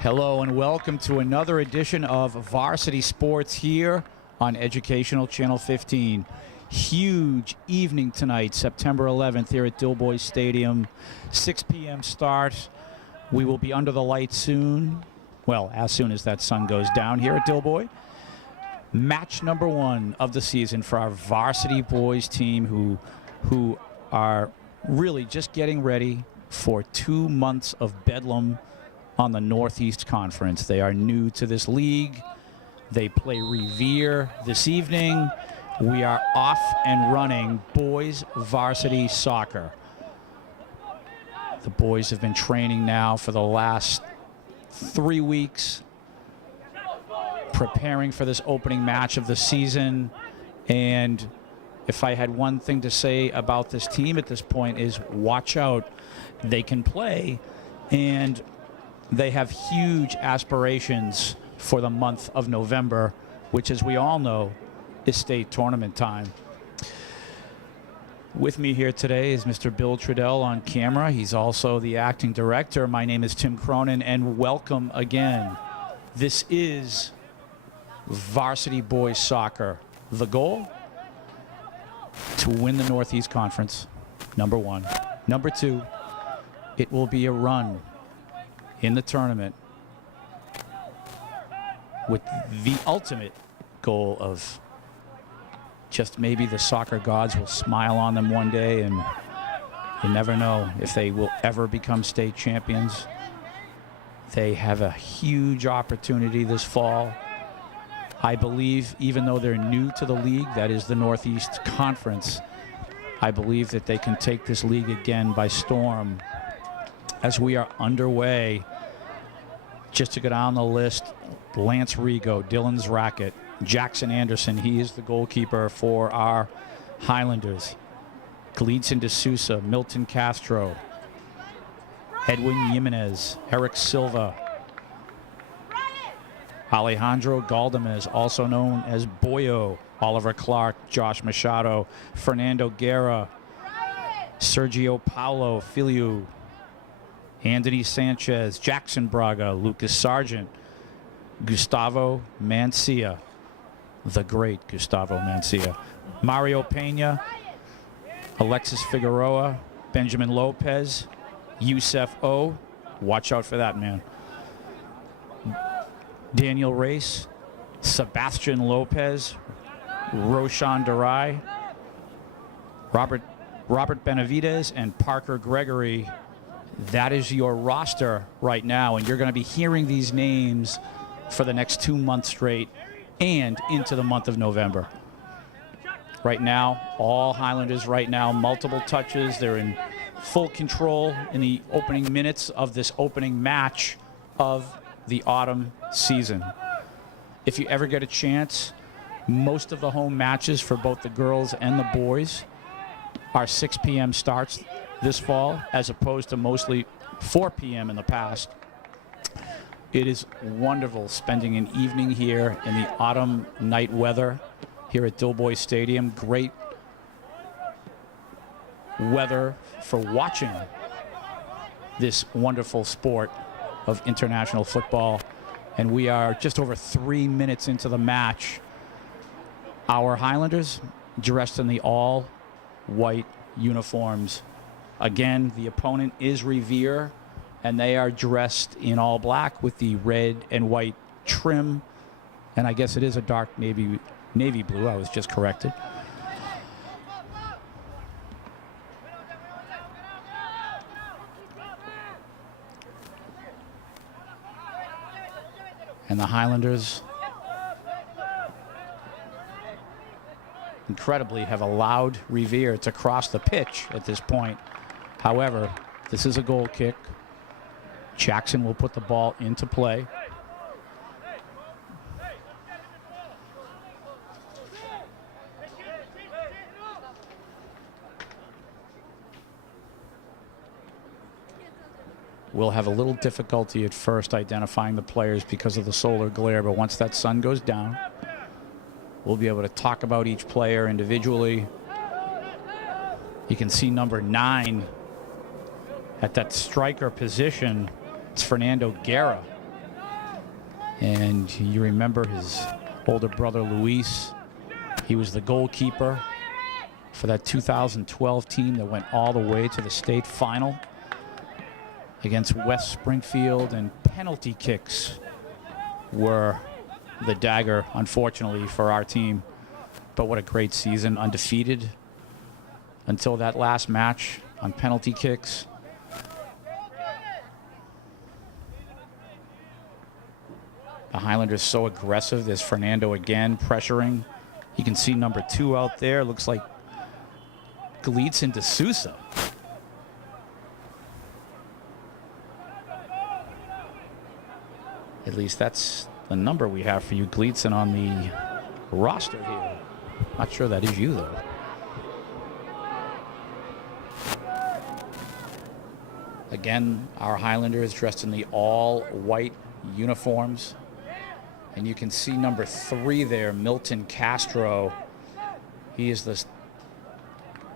Hello and welcome to another edition of Varsity Sports here on Educational Channel 15. Huge evening tonight, September 11th here at Dilboy Stadium. 6 p.m. start. We will be under the lights soon. Well, as soon as that sun goes down here at Dilboy. Match number 1 of the season for our varsity boys team who are really just getting ready for 2 months of bedlam on the Northeast Conference. They are new to this league. They play Revere this evening. We are off and running boys varsity soccer. The boys have been training now for the last 3 weeks, preparing for this opening match of the season. And if I had one thing to say about this team at this point is watch out. They can play, and they have huge aspirations for the month of November, which, as we all know, is state tournament time. With me here today is Mr. Bill Trudell on camera. He's also the acting director. My name is Tim Cronin, and welcome again. This is Varsity Boys Soccer. The goal? To win the Northeast Conference, number 1. Number 2, it will be a run in the tournament with the ultimate goal of just maybe the soccer gods will smile on them one day, and you never know if they will ever become state champions. They have a huge opportunity this fall. I believe, even though they're new to the league, that is the Northeast Conference, I believe that they can take this league again by storm. As we are underway, just to go down the list, Lance Rigo, Dylan's Racket, Jackson Anderson, he is the goalkeeper for our Highlanders. Gleedson D'Souza, Milton Castro, Edwin Jimenez, Eric Silva, Alejandro Galdamez, also known as Boyo, Oliver Clark, Josh Machado, Fernando Guerra, Sergio Paulo Filiu, Anthony Sanchez, Jackson Braga, Lucas Sargent, Gustavo Mancia, the great Gustavo Mancia, Mario Pena, Alexis Figueroa, Benjamin Lopez, Youssef O. Watch out for that man. Daniel Race, Sebastian Lopez, Roshan Darai, Robert Benavides, and Parker Gregory. That is your roster right now, and you're going to be hearing these names for the next 2 months straight and into the month of November. Right now, all Highlanders right now, multiple touches. They're in full control in the opening minutes of this opening match of the autumn season. If you ever get a chance, most of the home matches for both the girls and the boys are 6 p.m. starts this fall, as opposed to mostly 4 p.m. in the past. It is wonderful spending an evening here in the autumn night weather here at Dilboy Stadium. Great weather for watching this wonderful sport of international football. And we are just over 3 minutes into the match. Our Highlanders dressed in the all-white uniforms. Again, the opponent is Revere, and they are dressed in all black with the red and white trim. And I guess it is a dark navy blue. I was just corrected. And the Highlanders, incredibly, have allowed Revere to cross the pitch at this point. However, this is a goal kick. Jackson will put the ball into play. We'll have a little difficulty at first identifying the players because of the solar glare, but once that sun goes down, we'll be able to talk about each player individually. You can see number 9 at that striker position. It's Fernando Guerra. And you remember his older brother, Luis. He was the goalkeeper for that 2012 team that went all the way to the state final against West Springfield, and penalty kicks were the dagger, unfortunately, for our team. But what a great season, undefeated until that last match on penalty kicks. The Highlanders so aggressive. There's Fernando again pressuring. You can see number 2 out there. Looks like Gleetson to Sousa. At least that's the number we have for you, Gleetson, on the roster here. Not sure that is you, though. Again, our Highlanders dressed in the all-white uniforms. And you can see number 3 there, Milton Castro. He is the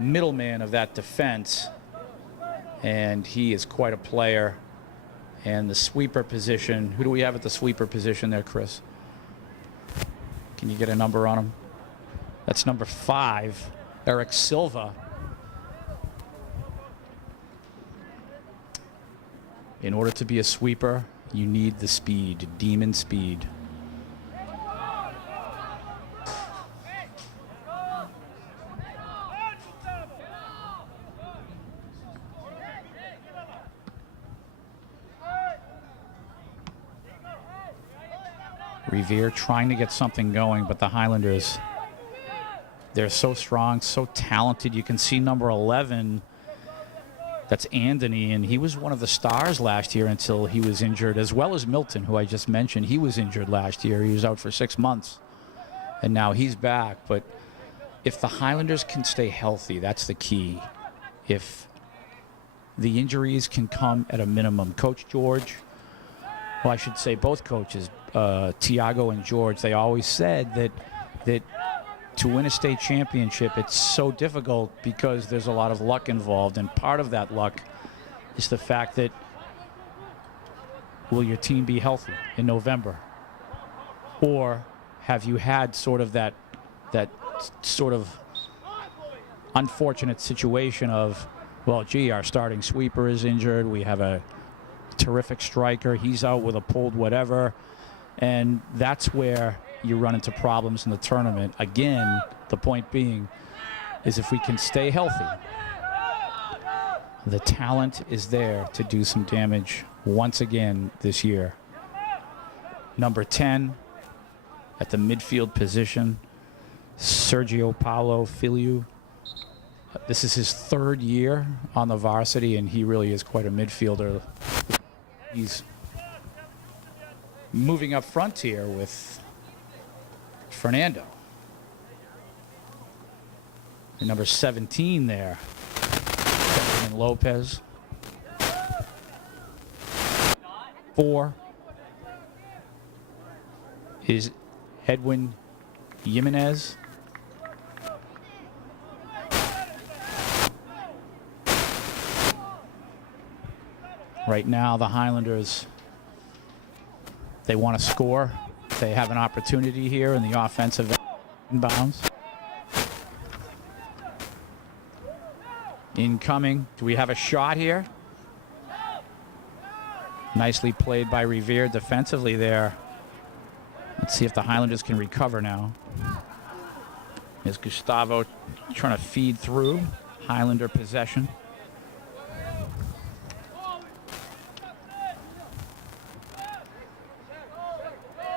middleman of that defense, and he is quite a player. And the sweeper position, who do we have at the sweeper position there, Chris? Can you get a number on him? That's number 5, Eric Silva. In order to be a sweeper, you need the speed, demon speed. Revere trying to get something going, but the Highlanders, they're so strong, so talented. You can see number 11, that's Anthony, and he was one of the stars last year until he was injured, as well as Milton, who I just mentioned. He was injured last year. He was out for 6 months, and now he's back. But if the Highlanders can stay healthy, that's the key. If the injuries can come at a minimum. Coach George, well, I should say both coaches, Tiago and George, they always said that to win a state championship, it's so difficult because there's a lot of luck involved. And part of that luck is the fact that, will your team be healthy in November? Or have you had sort of that sort of unfortunate situation of, well, gee, our starting sweeper is injured. We have a terrific striker. He's out with a pulled whatever. And that's where you run into problems in the tournament. Again, the point being is if we can stay healthy, the talent is there to do some damage once again this year. Number 10 at the midfield position, Sergio Paulo Filiu. This is his 3rd year on the varsity, and he really is quite a midfielder. He's moving up front here with Fernando. And number 17 there, Benjamin Lopez. 4 is Edwin Jimenez. Right now, the Highlanders, they want to score. They have an opportunity here in the offensive inbounds. Incoming. Do we have a shot here? Nicely played by Revere defensively there. Let's see if the Highlanders can recover now. Is Gustavo trying to feed through. Highlander possession.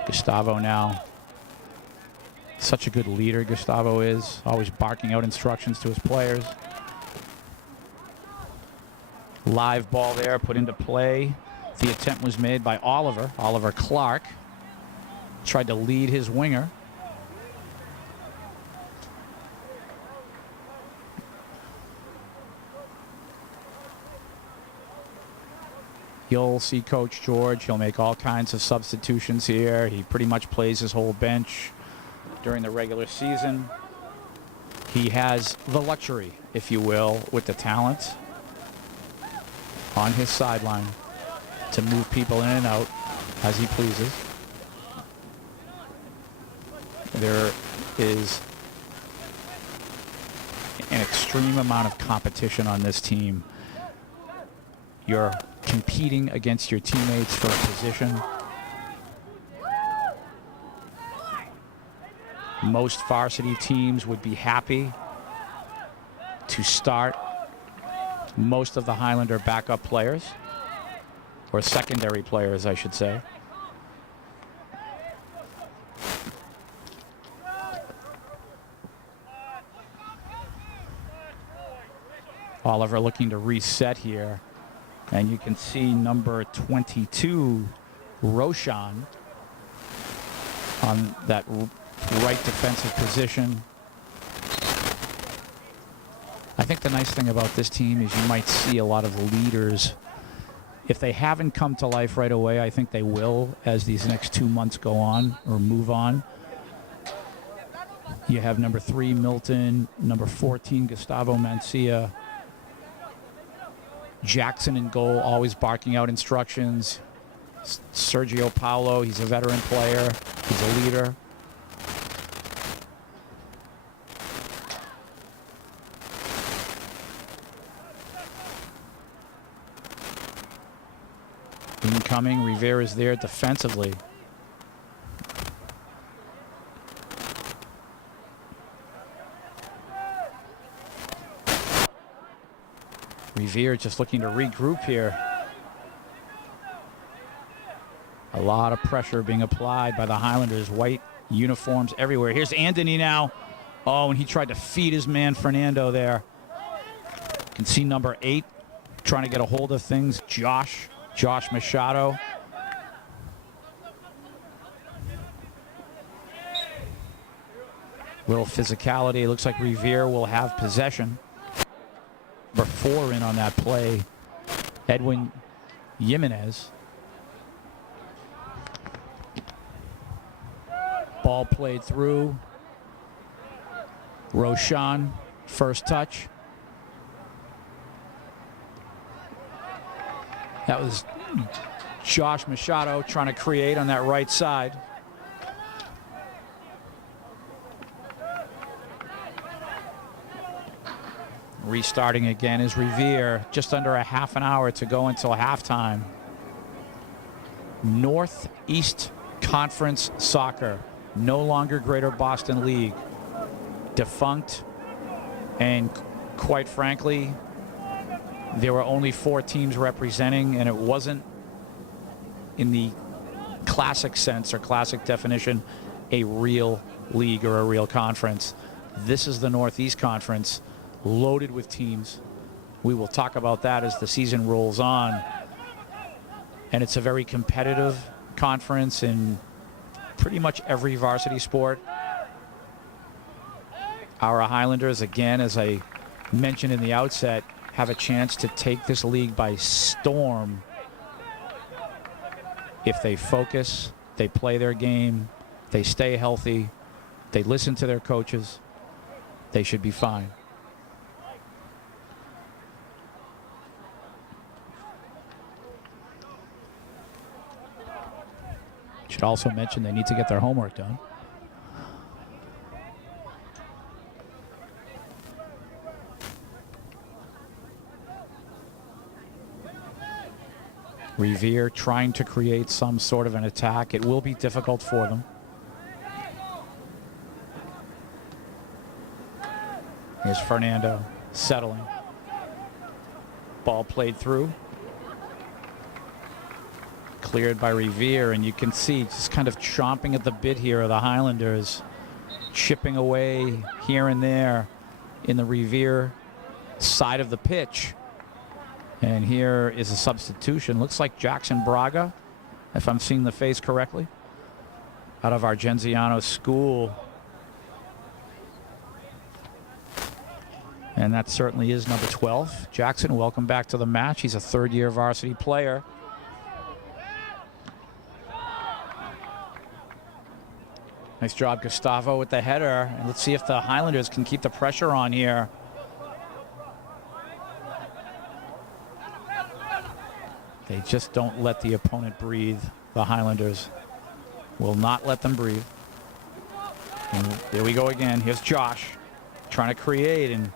Gustavo now, such a good leader Gustavo is, always barking out instructions to his players. Live ball there put into play. The attempt was made by Oliver Clark. Tried to lead his winger. You'll see Coach George. He'll make all kinds of substitutions here. He pretty much plays his whole bench during the regular season. He has the luxury, if you will, with the talent on his sideline to move people in and out as he pleases. there is an extreme amount of competition on this team. You're competing against your teammates for a position. Most varsity teams would be happy to start most of the Highlander backup players, or secondary players, I should say. Oliver looking to reset here. And you can see number 22, Roshan, on that right defensive position. I think the nice thing about this team is you might see a lot of leaders. If they haven't come to life right away, I think they will as these next 2 months go on or move on. You have number 3, Milton, number 14, Gustavo Mancia. Jackson in goal, always barking out instructions. Sergio Paulo, he's a veteran player. He's a leader. Incoming, Revere is there defensively. Revere just looking to regroup here. A lot of pressure being applied by the Highlanders. White uniforms everywhere. Here's Anthony now. Oh, and he tried to feed his man Fernando there. You can see number 8 trying to get a hold of things. Josh Machado. Little physicality. Looks like Revere will have possession. Number 4 in on that play, Edwin Jimenez. Ball played through. Roshan, first touch. That was Josh Machado trying to create on that right side. Restarting again is Revere. Just under a half an hour to go until halftime. Northeast Conference Soccer. No longer Greater Boston League. Defunct. And quite frankly, there were only 4 teams representing, and it wasn't, in the classic sense or classic definition, a real league or a real conference. This is the Northeast Conference, loaded with teams. We will talk about that as the season rolls on. And it's a very competitive conference in pretty much every varsity sport. Our Highlanders, again, as I mentioned in the outset, have a chance to take this league by storm if they focus, they play their game, they stay healthy, they listen to their coaches. They should be fine. Should also mention they need to get their homework done. Revere trying to create some sort of an attack. It will be difficult for them. Here's Fernando settling. Ball played through. Cleared by Revere, and you can see just kind of chomping at the bit here of the Highlanders, chipping away here and there in the Revere side of the pitch. And here is a substitution. Looks like Jackson Braga, if I'm seeing the face correctly, out of Argenziano School. And that certainly is number 12. Jackson, welcome back to the match. He's a third-year varsity player. Nice job, Gustavo, with the header. And let's see if the Highlanders can keep the pressure on here. They just don't let the opponent breathe. The Highlanders will not let them breathe. And there we go again. Here's Josh trying to create, and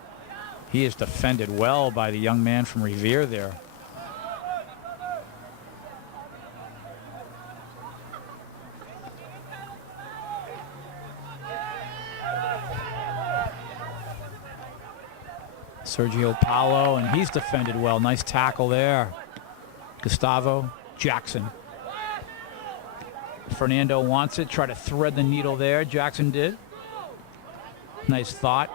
he is defended well by the young man from Revere there. Sergio Paulo, and he's defended well. Nice tackle there. Gustavo Jackson. Fernando wants it. Try to thread the needle there. Jackson did. Nice thought.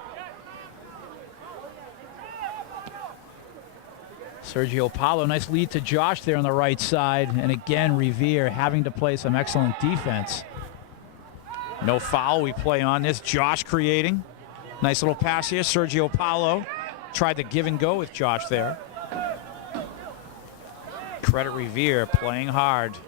Sergio Paulo, nice lead to Josh there on the right side. And again, Revere having to play some excellent defense. No foul. We play on this. Josh creating. Nice little pass here. Sergio Paulo tried to give and go with Josh there. Credit Revere playing hard.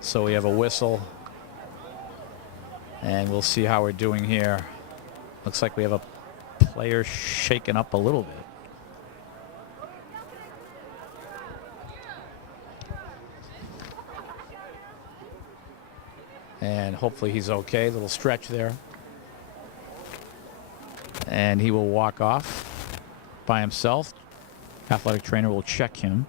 So we have a whistle, and we'll see how we're doing here. Looks like we have a player shaken up a little bit. And hopefully he's okay. Little stretch there. And he will walk off by himself. Athletic trainer will check him.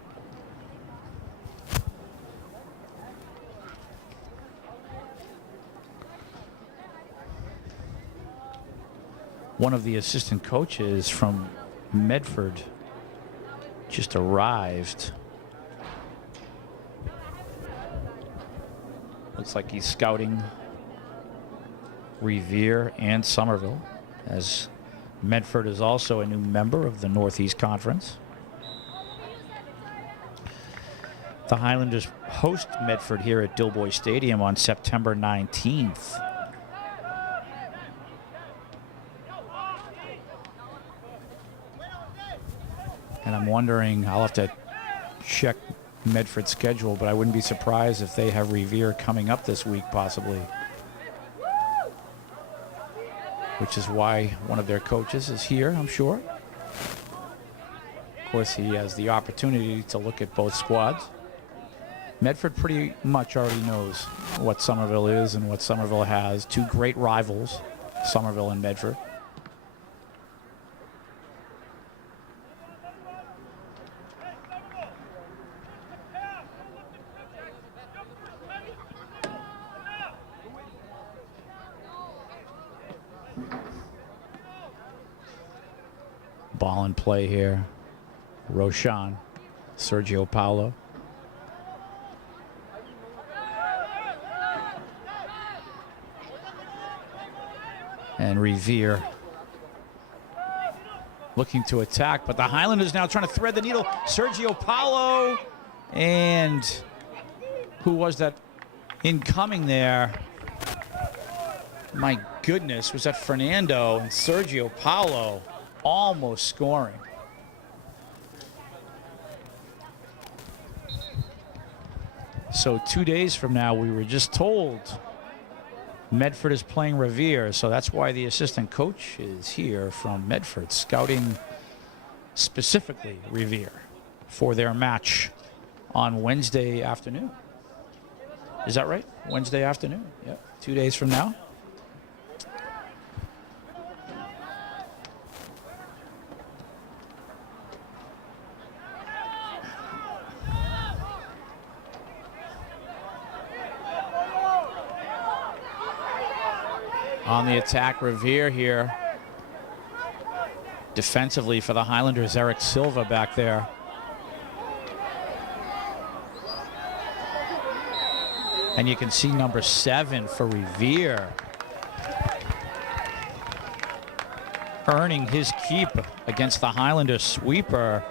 One of the assistant coaches from Medford just arrived. Looks like he's scouting Revere and Somerville, as Medford is also a new member of the Northeast Conference. The Highlanders host Medford here at Dilboy Stadium on September 19th. And I'm wondering, I'll have to check Medford's schedule, but I wouldn't be surprised if they have Revere coming up this week, possibly. Which is why one of their coaches is here, I'm sure. Of course, he has the opportunity to look at both squads. Medford pretty much already knows what Somerville is and what Somerville has. Two great rivals, Somerville and Medford. Ball in play here. Roshan, Sergio Paulo. And Revere looking to attack, but the Highlanders now trying to thread the needle. Sergio Paulo, and who was that incoming there? My goodness, was that Fernando? And Sergio Paulo almost scoring. So 2 days from now, we were just told Medford is playing Revere, so that's why the assistant coach is here from Medford, scouting specifically Revere for their match on Wednesday afternoon. Is that right? Wednesday afternoon. Yep. 2 days from now. On the attack, Revere here. Defensively for the Highlanders, Eric Silva back there. And you can see number 7 for Revere earning his keep against the Highlanders sweeper,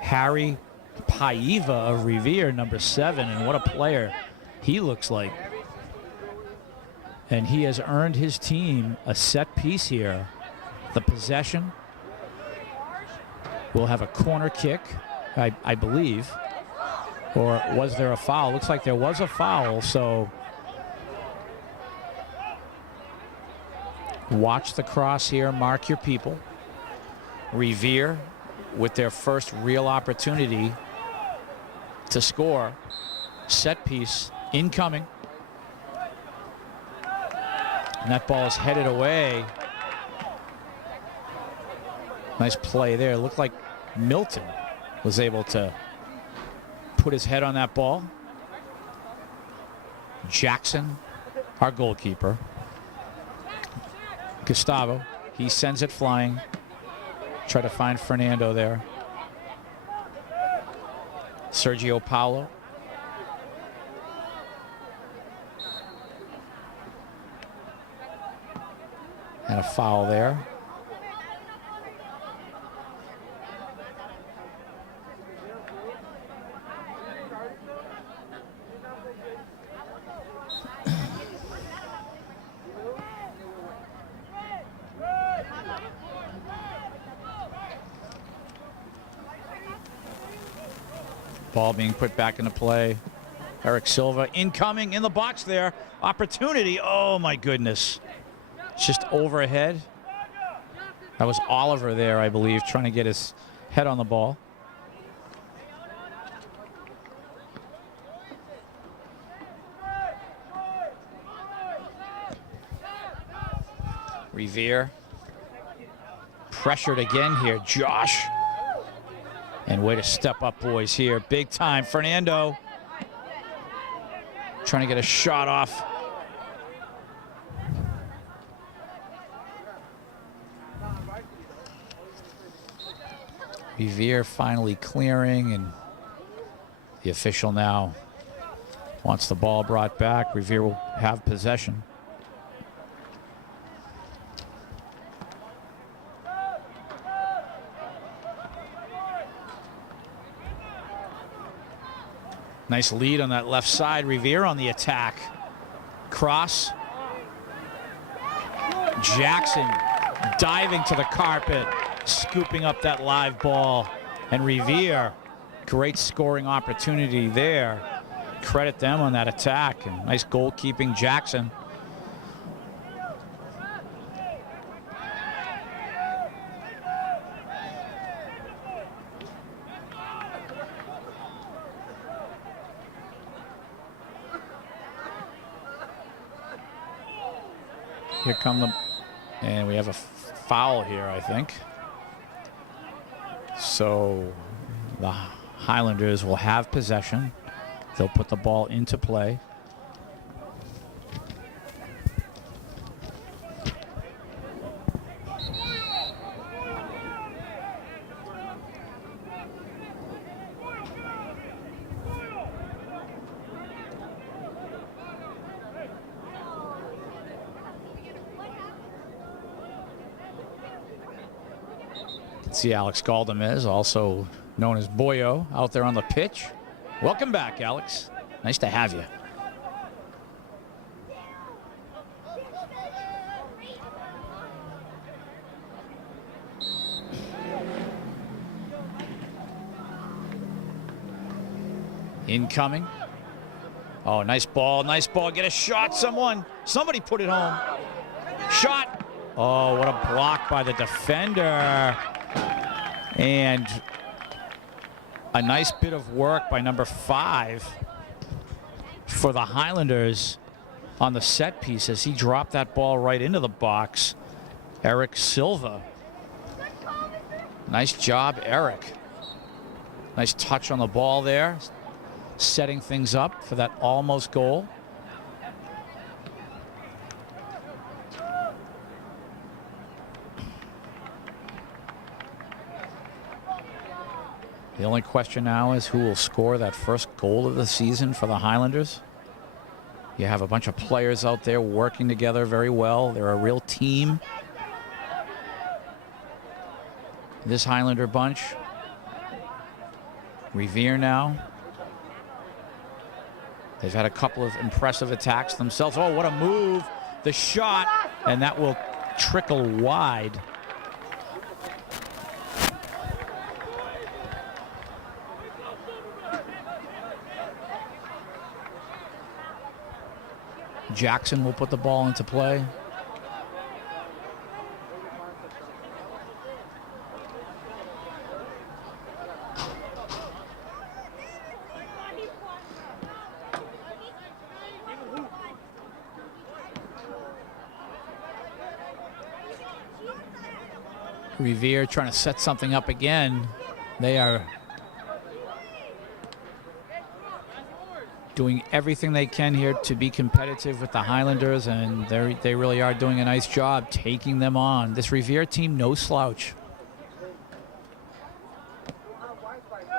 Harry Paiva of Revere, number 7. And what a player he looks like. And he has earned his team a set piece here. The possession will have a corner kick, I believe. Or was there a foul? Looks like there was a foul, so Watch the cross here. Mark your people. Revere with their first real opportunity to score. Set piece incoming. And that ball is headed away. Nice play there. It looked like Milton was able to put his head on that ball. Jackson, our goalkeeper. Gustavo, he sends it flying. Try to find Fernando there. Sergio Paulo. And a foul there. Ball being put back into play. Eric Silva incoming in the box there. Opportunity. Oh my goodness. Just overhead. That was Oliver there, I believe, trying to get his head on the ball. Revere. Pressured again here. Josh. And way to step up, boys, here. Big time. Fernando trying to get a shot off. Revere finally clearing, and the official now wants the ball brought back. Revere will have possession. Nice lead on that left side. Revere on the attack. Cross. Jackson diving to the carpet, scooping up that live ball. And Revere, great scoring opportunity there. Credit them on that attack. And nice goalkeeping, Jackson. Here come the, and we have a foul here, I think. So the Highlanders will have possession. They'll put the ball into play. See Alex Galdamez, also known as Boyo, out there on the pitch. Welcome back, Alex. Nice to have you. Incoming. Oh, nice ball, nice ball. Get a shot, somebody put it home. Shot. Oh, what a block by the defender. And a nice bit of work by number 5 for the Highlanders on the set piece as he dropped that ball right into the box. Eric Silva. Nice job, Eric. Nice touch on the ball there, setting things up for that almost goal. The only question now is who will score that first goal of the season for the Highlanders. You have a bunch of players out there working together very well. They're a real team. This Highlander bunch. Revere now. They've had a couple of impressive attacks themselves. Oh, what a move. The shot, and that will trickle wide. Jackson will put the ball into play. Revere trying to set something up again. They are doing everything they can here to be competitive with the Highlanders, and they really are doing a nice job taking them on. This Revere team, no slouch.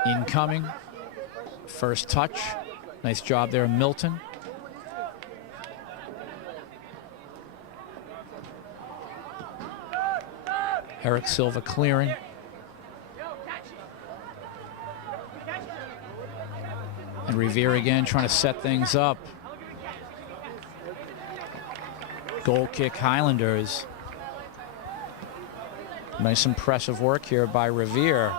Incoming. First touch. Nice job there, Milton. Eric Silva clearing. And Revere again trying to set things up. Goal kick, Highlanders. Nice impressive work here by Revere.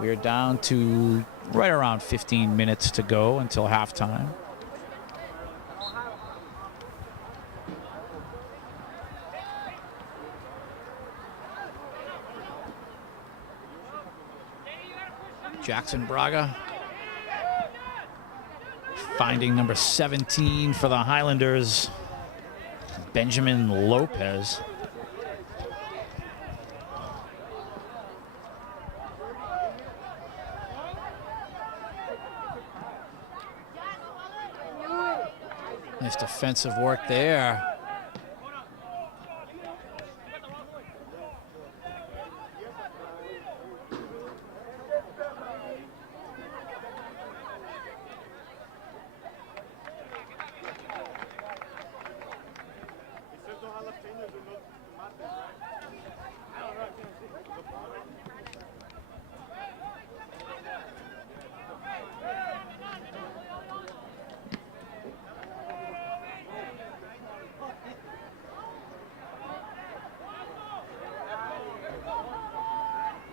We are down to right around 15 minutes to go until halftime. Jackson Braga finding number 17 for the Highlanders, Benjamin Lopez. Nice defensive work there.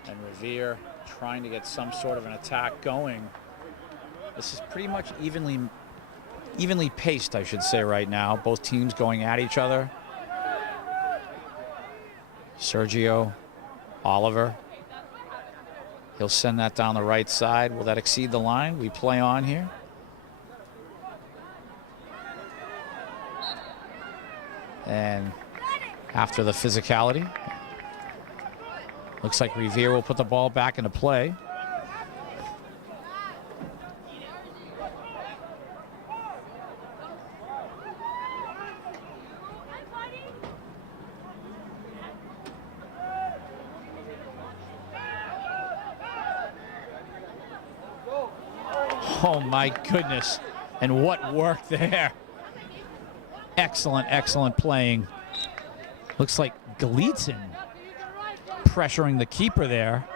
And Revere trying to get some sort of an attack going. This is pretty much evenly paced, I should say, right now. Both teams going at each other. Sergio, Oliver. He'll send that down the right side. Will that exceed the line? We play on here. And after the physicality, looks like Revere will put the ball back into play. Oh my goodness, and what work there. Excellent, excellent playing. Looks like Gleason pressuring the keeper there.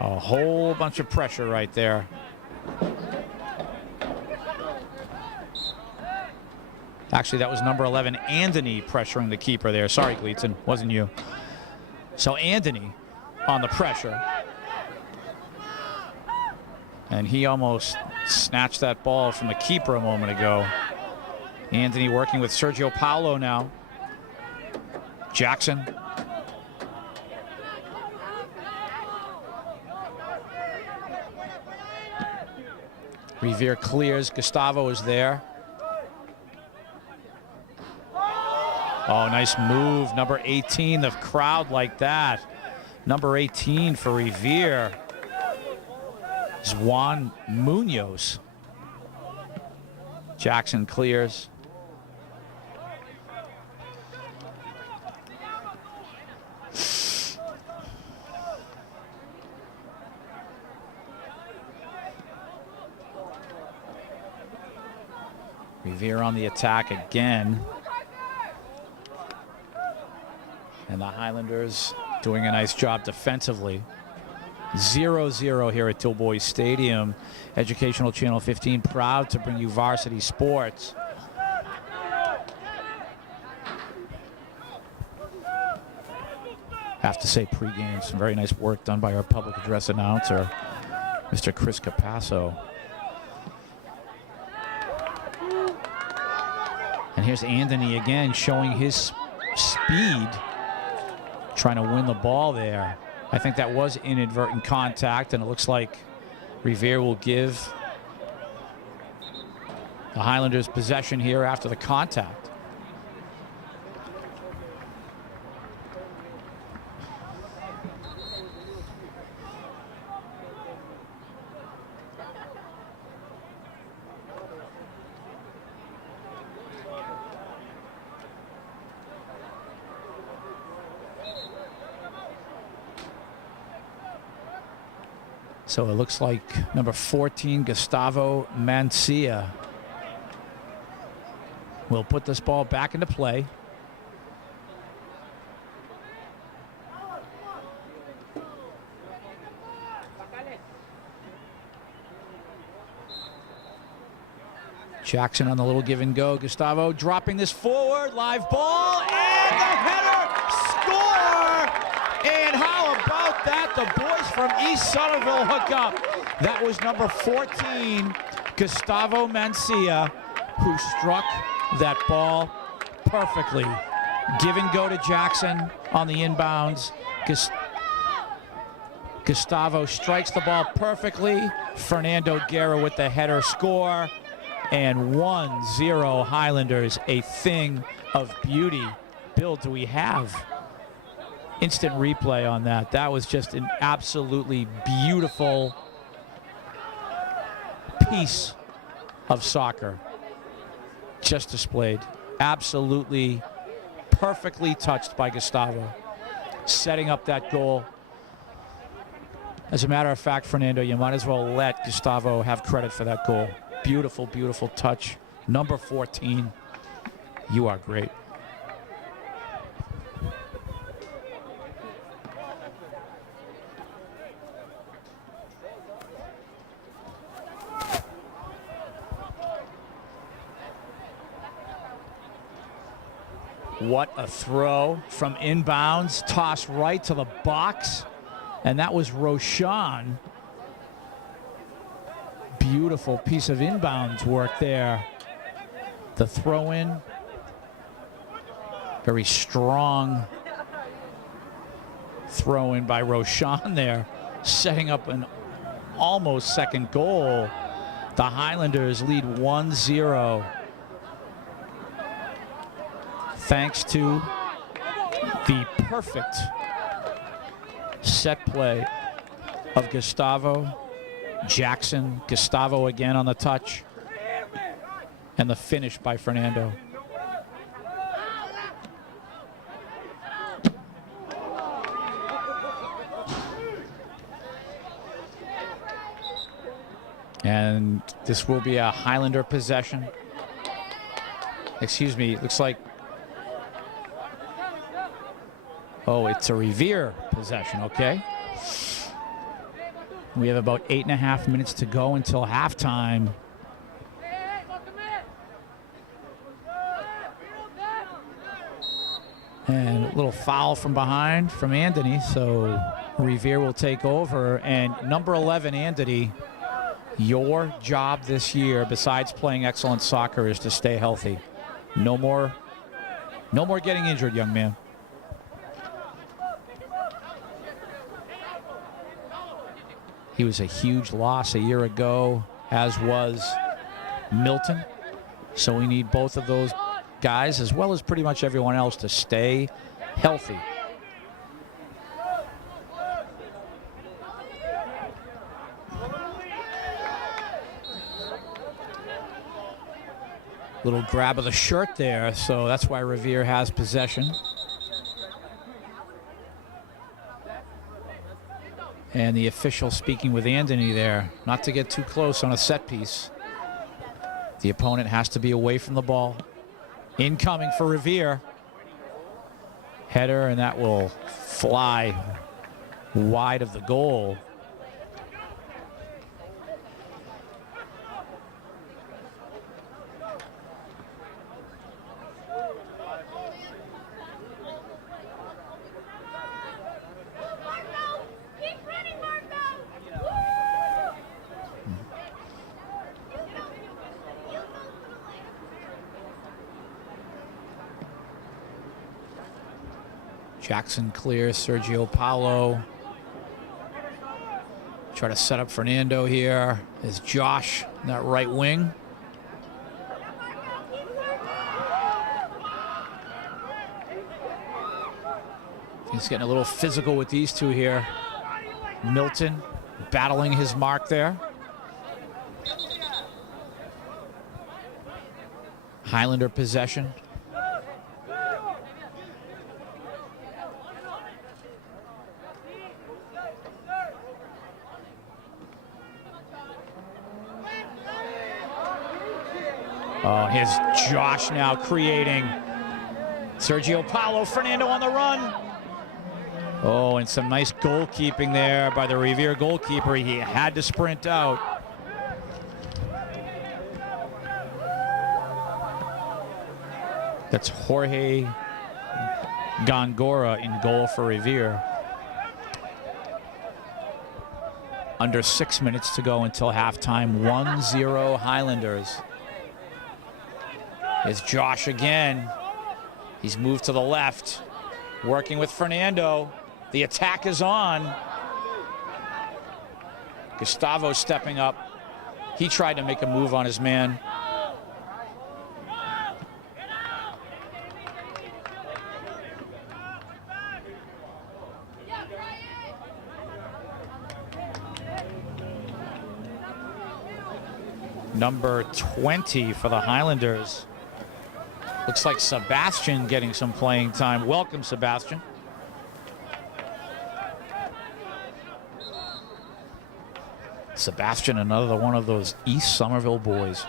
A whole bunch of pressure right there. Actually, that was number 11, Anthony, pressuring the keeper there. Sorry, Gleason, wasn't you. So Anthony on the pressure. And he almost snatched that ball from the keeper a moment ago. Anthony working with Sergio Paulo now. Jackson. Revere clears. Gustavo is there. Oh, nice move. Number 18, the crowd like that. Number 18 for Revere. Juan Munoz. Jackson clears. Revere on the attack again. And the Highlanders doing a nice job defensively. 0-0 here at Dilboy Stadium. Educational Channel 15 proud to bring you varsity sports. Have to say pregame, some very nice work done by our public address announcer, Mr. Chris Capasso. And here's Anthony again showing his speed, trying to win the ball there. I think that was inadvertent contact, and it looks like Revere will give the Highlanders possession here after the contact. So it looks like number 14, Gustavo Mancia, will put this ball back into play. Jackson on the little give and go. Gustavo dropping this forward. Live ball. And the header. Score. And how about that? The boys from East Somerville hook up. That was number 14, Gustavo Mancia, who struck that ball perfectly. Give and go to Jackson on the inbounds. Gustavo strikes the ball perfectly. Fernando Guerra with the header score. And 1-0 Highlanders, a thing of beauty. Bill, do we have instant replay on that? That was just an absolutely beautiful piece of soccer just displayed. Absolutely perfectly touched by Gustavo, setting up that goal. As a matter of fact, Fernando, you might as well let Gustavo have credit for that goal. Beautiful, beautiful touch. Number 14, you are great. What a throw from inbounds, tossed right to the box, and that was Roshan. Beautiful piece of inbounds work there. The throw in, very strong throw in by Roshan there, setting up an almost second goal. The Highlanders lead 1-0. Thanks to the perfect set play of Gustavo. Jackson, Gustavo again on the touch, and the finish by Fernando. And this will be a Highlander possession. Excuse me, looks like, oh, it's a Revere possession, okay. We have about 8.5 minutes to go until halftime. And a little foul from behind from Anthony, so Revere will take over. And number 11, Anthony, your job this year, besides playing excellent soccer, is to stay healthy. No more getting injured, young man. He was a huge loss a year ago, as was Milton. So we need both of those guys, as well as pretty much everyone else, to stay healthy. Little grab of the shirt there, so that's why Revere has possession. And the official speaking with Anthony there, not to get too close on a set piece. The opponent has to be away from the ball. Incoming for Revere. Header, and that will fly wide of the goal. Jackson clears, Sergio Paulo Try to set up Fernando here. Is Josh in that right wing? He's getting a little physical with these two here. Milton battling his mark there. Highlander possession. Oh, here's Josh now creating. Sergio Paulo, Fernando on the run. Oh, and some nice goalkeeping there by the Revere goalkeeper. He had to sprint out. That's Jorge Gongora in goal for Revere. Under 6 minutes to go until halftime. 1-0 Highlanders. Here's Josh again. He's moved to the left, working with Fernando. The attack is on. Gustavo stepping up. He tried to make a move on his man. Number 20 for the Highlanders. Looks like Sebastian getting some playing time. Welcome, Sebastian. Sebastian, another one of those East Somerville boys.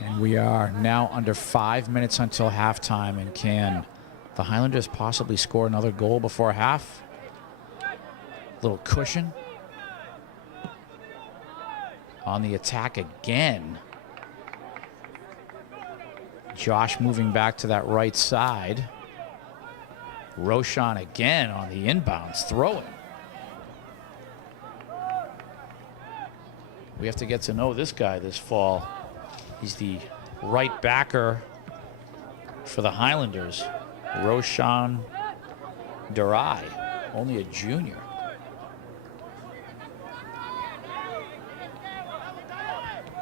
And we are now under 5 minutes until halftime. And can the Highlanders possibly score another goal before half? Little cushion. On the attack again. Josh moving back to that right side. Roshan again on the inbounds, throwing. We have to get to know this guy this fall. He's the right backer for the Highlanders. Roshan Durai, only a junior.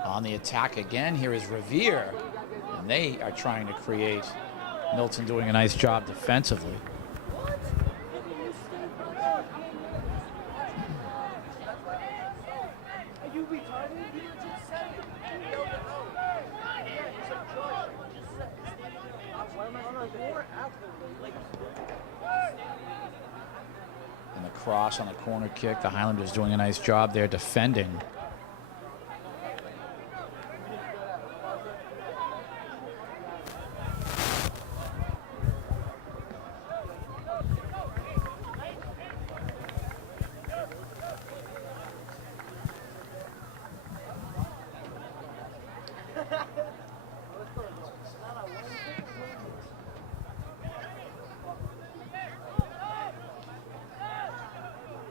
On the attack again, here is Revere. And they are trying to create. Milton doing a nice job defensively. And the cross on the corner kick. The Highlanders doing a nice job there defending.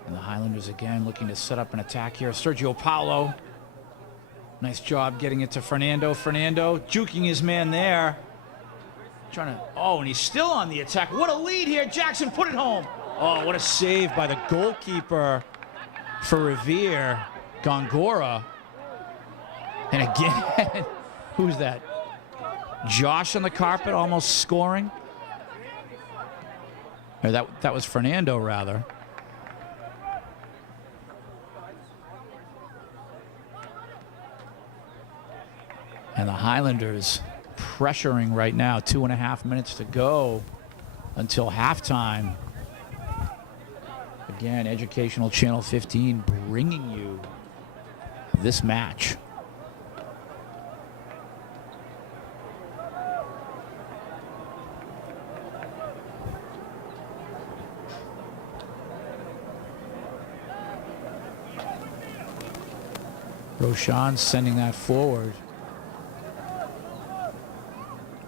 And the Highlanders again looking to set up an attack here. Sergio Paulo. Nice job getting it to Fernando. Fernando juking his man there. Trying to, oh, and he's still on the attack. What a lead here. Jackson put it home. Oh, what a save by the goalkeeper for Revere, Gongora. And again, who's that? Josh on the carpet almost scoring. Or that was Fernando, rather. And the Highlanders pressuring right now. 2.5 minutes to go until halftime. Again, Educational Channel 15 bringing you this match. Roshan sending that forward.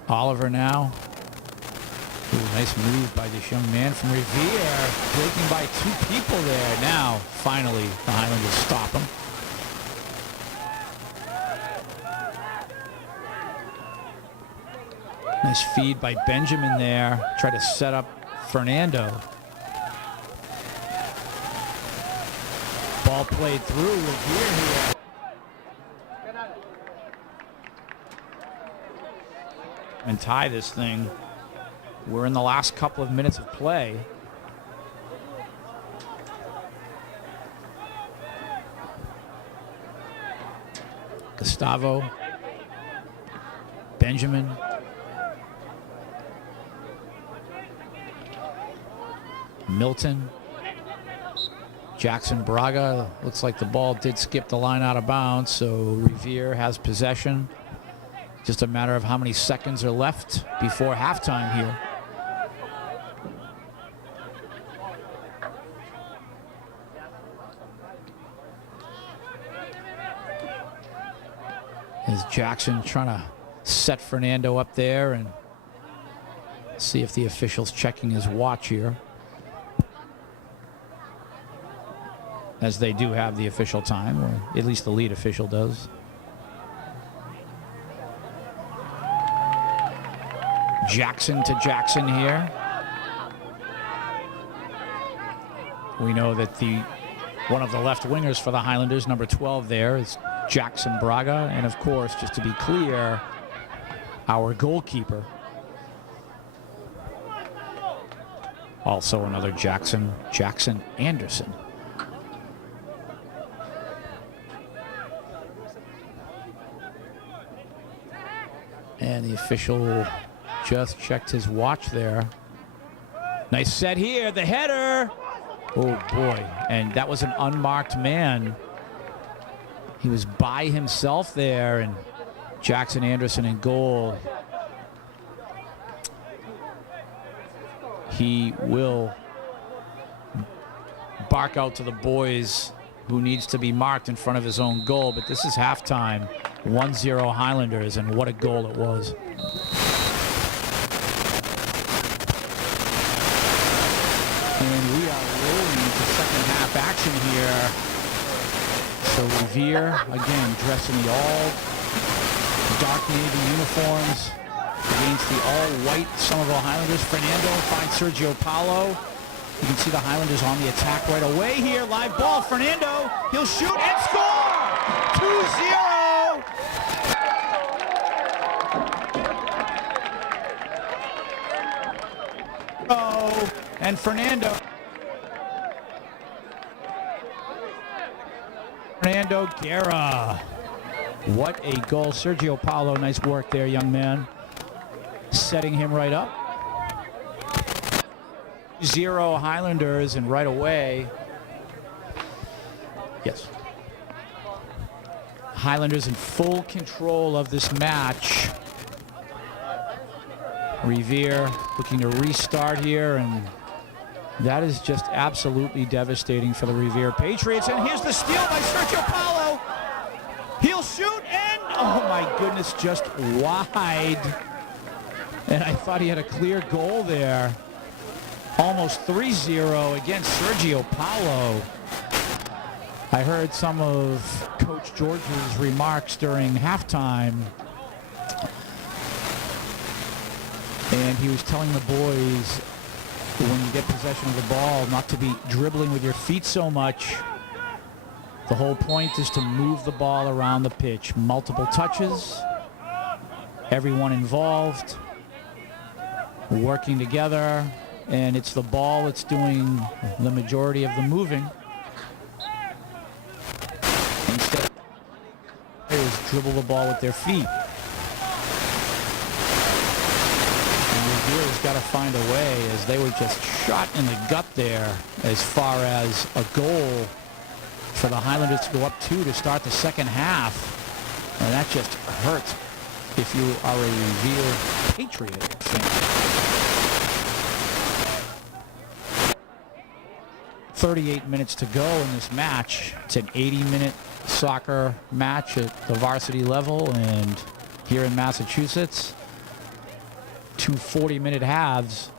Oliver now. Ooh, nice move by this young man from Revere. Breaking by two people there. Now, finally, the Highlanders stop him. Nice feed by Benjamin there. Try to set up Fernando. Ball played through. Revere here. And tie this thing. We're in the last couple of minutes of play. Gustavo, Benjamin, Milton, Jackson Braga. Looks like the ball did skip the line out of bounds, so Revere has possession. Just a matter of how many seconds are left before halftime here. Is Jackson trying to set Fernando up there and see if the official's checking his watch here. As they do have the official time, or at least the lead official does. Jackson to Jackson here. We know that one of the left wingers for the Highlanders, number 12 there, is Jackson Braga, and of course, just to be clear, our goalkeeper. Also another Jackson Anderson. And the official just checked his watch there. Nice set here, the header. Oh boy, and that was an unmarked man. He was by himself there, and Jackson Anderson in goal. He will bark out to the boys who needs to be marked in front of his own goal, but this is halftime. 1-0 Highlanders, and what a goal it was. And we are rolling into second half action here. So Revere, again, dressed in the all dark navy uniforms against the all-white Somerville Highlanders. Fernando finds Sergio Paulo. You can see the Highlanders on the attack right away here. Live ball, Fernando. He'll shoot and score! 2-0! Oh, and Fernando Guerra. What a goal. Sergio Paulo, nice work there, young man. Setting him right up. 0 Highlanders, and right away. Yes. Highlanders in full control of this match. Revere looking to restart here, and that is just absolutely devastating for the Revere Patriots. And here's the steal by Sergio Paulo. He'll shoot, and oh my goodness, just wide. And I thought he had a clear goal there. Almost 3-0 against Sergio Paulo. I heard some of Coach George's remarks during halftime. And he was telling the boys, when you get possession of the ball, not to be dribbling with your feet so much. The whole point is to move the ball around the pitch. Multiple touches, everyone involved, working together, and it's the ball that's doing the majority of the moving. Instead, players dribble the ball with their feet. Revere's got to find a way, as they were just shot in the gut there as far as a goal for the Highlanders to go up 2 to start the second half. And that just hurts if you are a Revere Patriot fan. 38 minutes to go in this match. It's an 80-minute soccer match at the varsity level, and here in Massachusetts, 2 40-minute halves,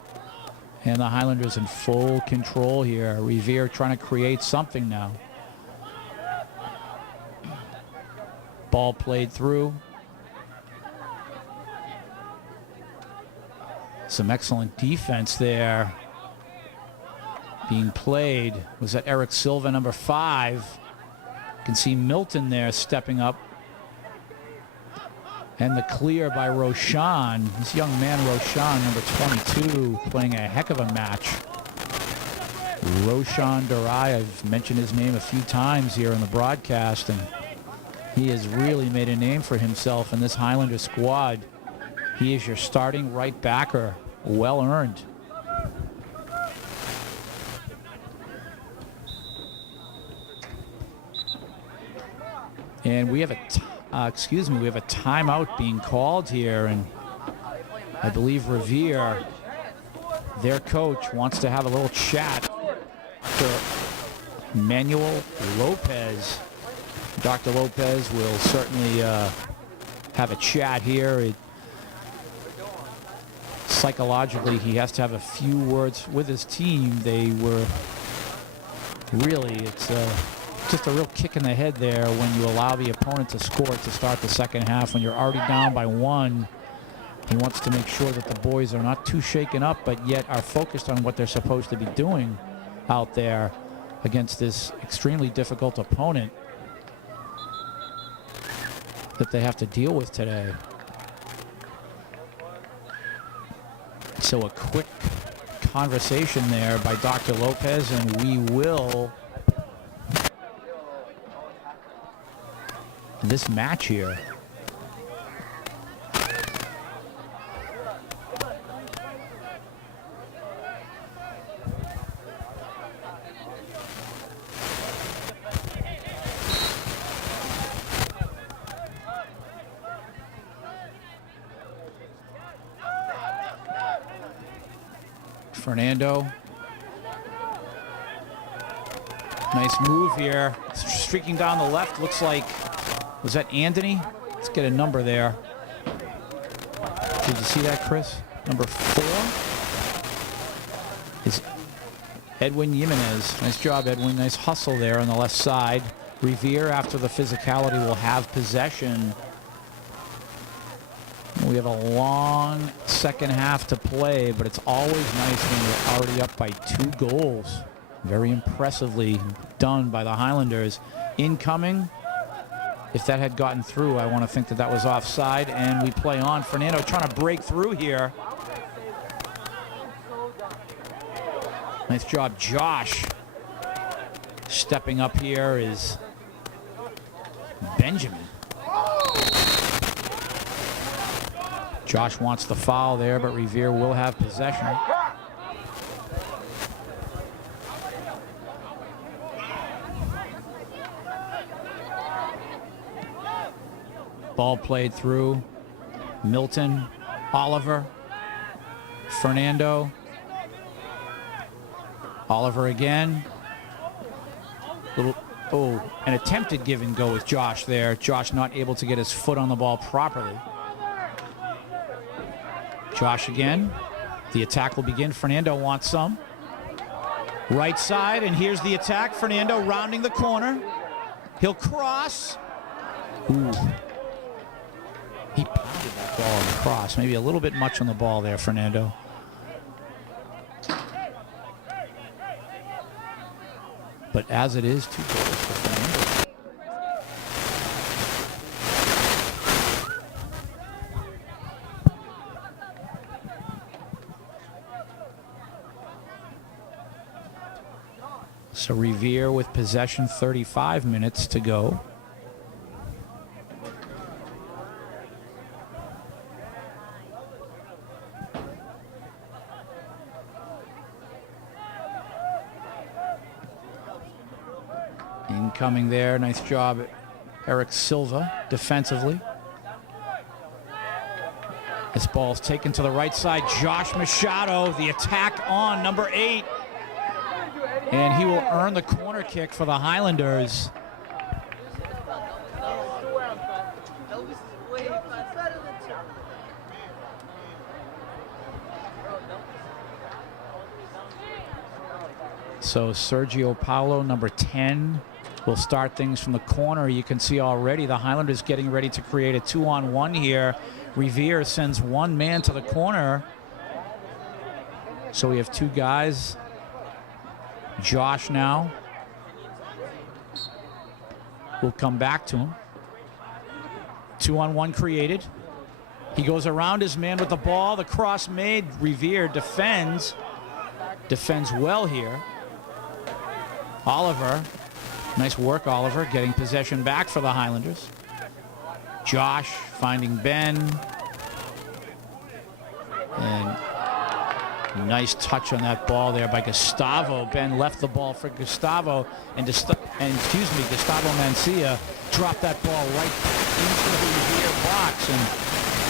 and the Highlanders in full control here. Revere trying to create something now. Ball played through. Some excellent defense there being played. Was that Eric Silva, number 5? You can see Milton there stepping up. And the clear by Roshan. This young man, Roshan, number 22, playing a heck of a match. Roshan Durai, I've mentioned his name a few times here in the broadcast, and he has really made a name for himself in this Highlander squad. He is your starting right backer. Well earned. And we have a we have a timeout being called here, and I believe Revere, their coach, wants to have a little chat to Manuel Lopez. Dr. Lopez will certainly have a chat here. Psychologically, he has to have a few words with his team. They were really, it's just a real kick in the head there when you allow the opponent to score to start the second half. When you're already down by 1, he wants to make sure that the boys are not too shaken up, but yet are focused on what they're supposed to be doing out there against this extremely difficult opponent that they have to deal with today. So a quick conversation there by Dr. Lopez, and we will this match here. Fernando. Nice move here. Streaking down the left. Looks like, was that Anthony? Let's get a number there. Did you see that, Chris? Number 4 is Edwin Jimenez. Nice job, Edwin. Nice hustle there on the left side. Revere, after the physicality, will have possession. We have a long second half to play, but it's always nice when you're already up by 2 goals. Very impressively done by the Highlanders. Incoming. If that had gotten through, I want to think that that was offside, and we play on. Fernando trying to break through here. Nice job, Josh. Stepping up here is Benjamin. Josh wants the foul there, but Revere will have possession. Ball played through. Milton, Oliver, Fernando. Oliver again. An attempted give and go with Josh there. Josh not able to get his foot on the ball properly. Josh again. The attack will begin. Fernando wants some. Right side, and here's the attack. Fernando rounding the corner. He'll cross. Ooh. He pounded that ball on the cross. Maybe a little bit much on the ball there, Fernando. But as it is, 2 goals for Fernando. So Revere with possession, 35 minutes to go. Incoming there, nice job, Eric Silva, defensively. This ball's taken to the right side. Josh Machado, the attack on number 8. And he will earn the corner kick for the Highlanders. So Sergio Paulo, number 10, will start things from the corner. You can see already the Highlanders getting ready to create a 2-on-1 here. Revere sends one man to the corner. So we have two guys. Josh now will come back to him. 2-on-1 created. He goes around his man with the ball. The cross made. Revere defends. Defends well here. Oliver. Nice work, Oliver, getting possession back for the Highlanders. Josh finding Ben. And nice touch on that ball there by Gustavo. Ben left the ball for Gustavo. Gustavo Mancia dropped that ball right into the Revere box. And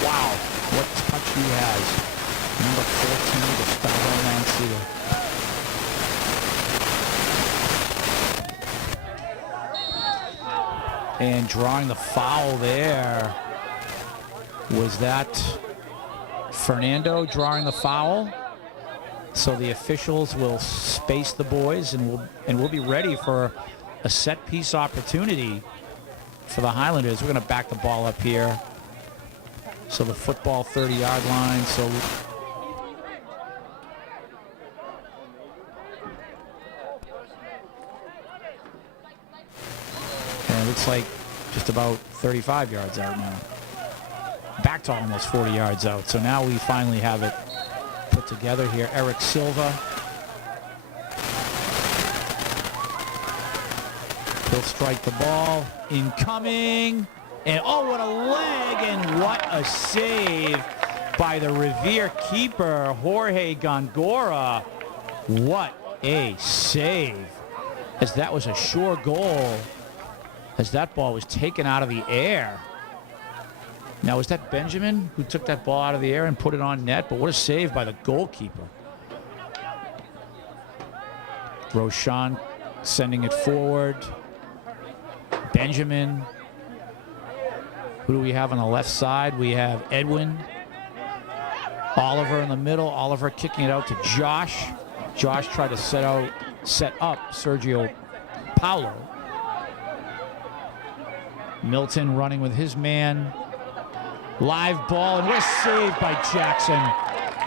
wow, what touch he has. Number 14, Gustavo Mancia. And drawing the foul there. Was that Fernando drawing the foul? So the officials will space the boys, and we'll be ready for a set piece opportunity for the Highlanders. We're going to back the ball up here. So the football 30-yard line. So and it looks like just about 35 yards out now. Back to almost 40 yards out. So now we finally have it put together here. Eric Silva. He'll strike the ball. Incoming. And oh, what a leg, and what a save by the Revere keeper, Jorge Gongora. What a save. As that was a sure goal, as that ball was taken out of the air. Now, was that Benjamin who took that ball out of the air and put it on net? But what a save by the goalkeeper. Roshan sending it forward. Benjamin. Who do we have on the left side? We have Edwin. Oliver in the middle. Oliver kicking it out to Josh. Josh tried to set up Sergio Paulo. Milton running with his man. Live ball, and what a save by Jackson.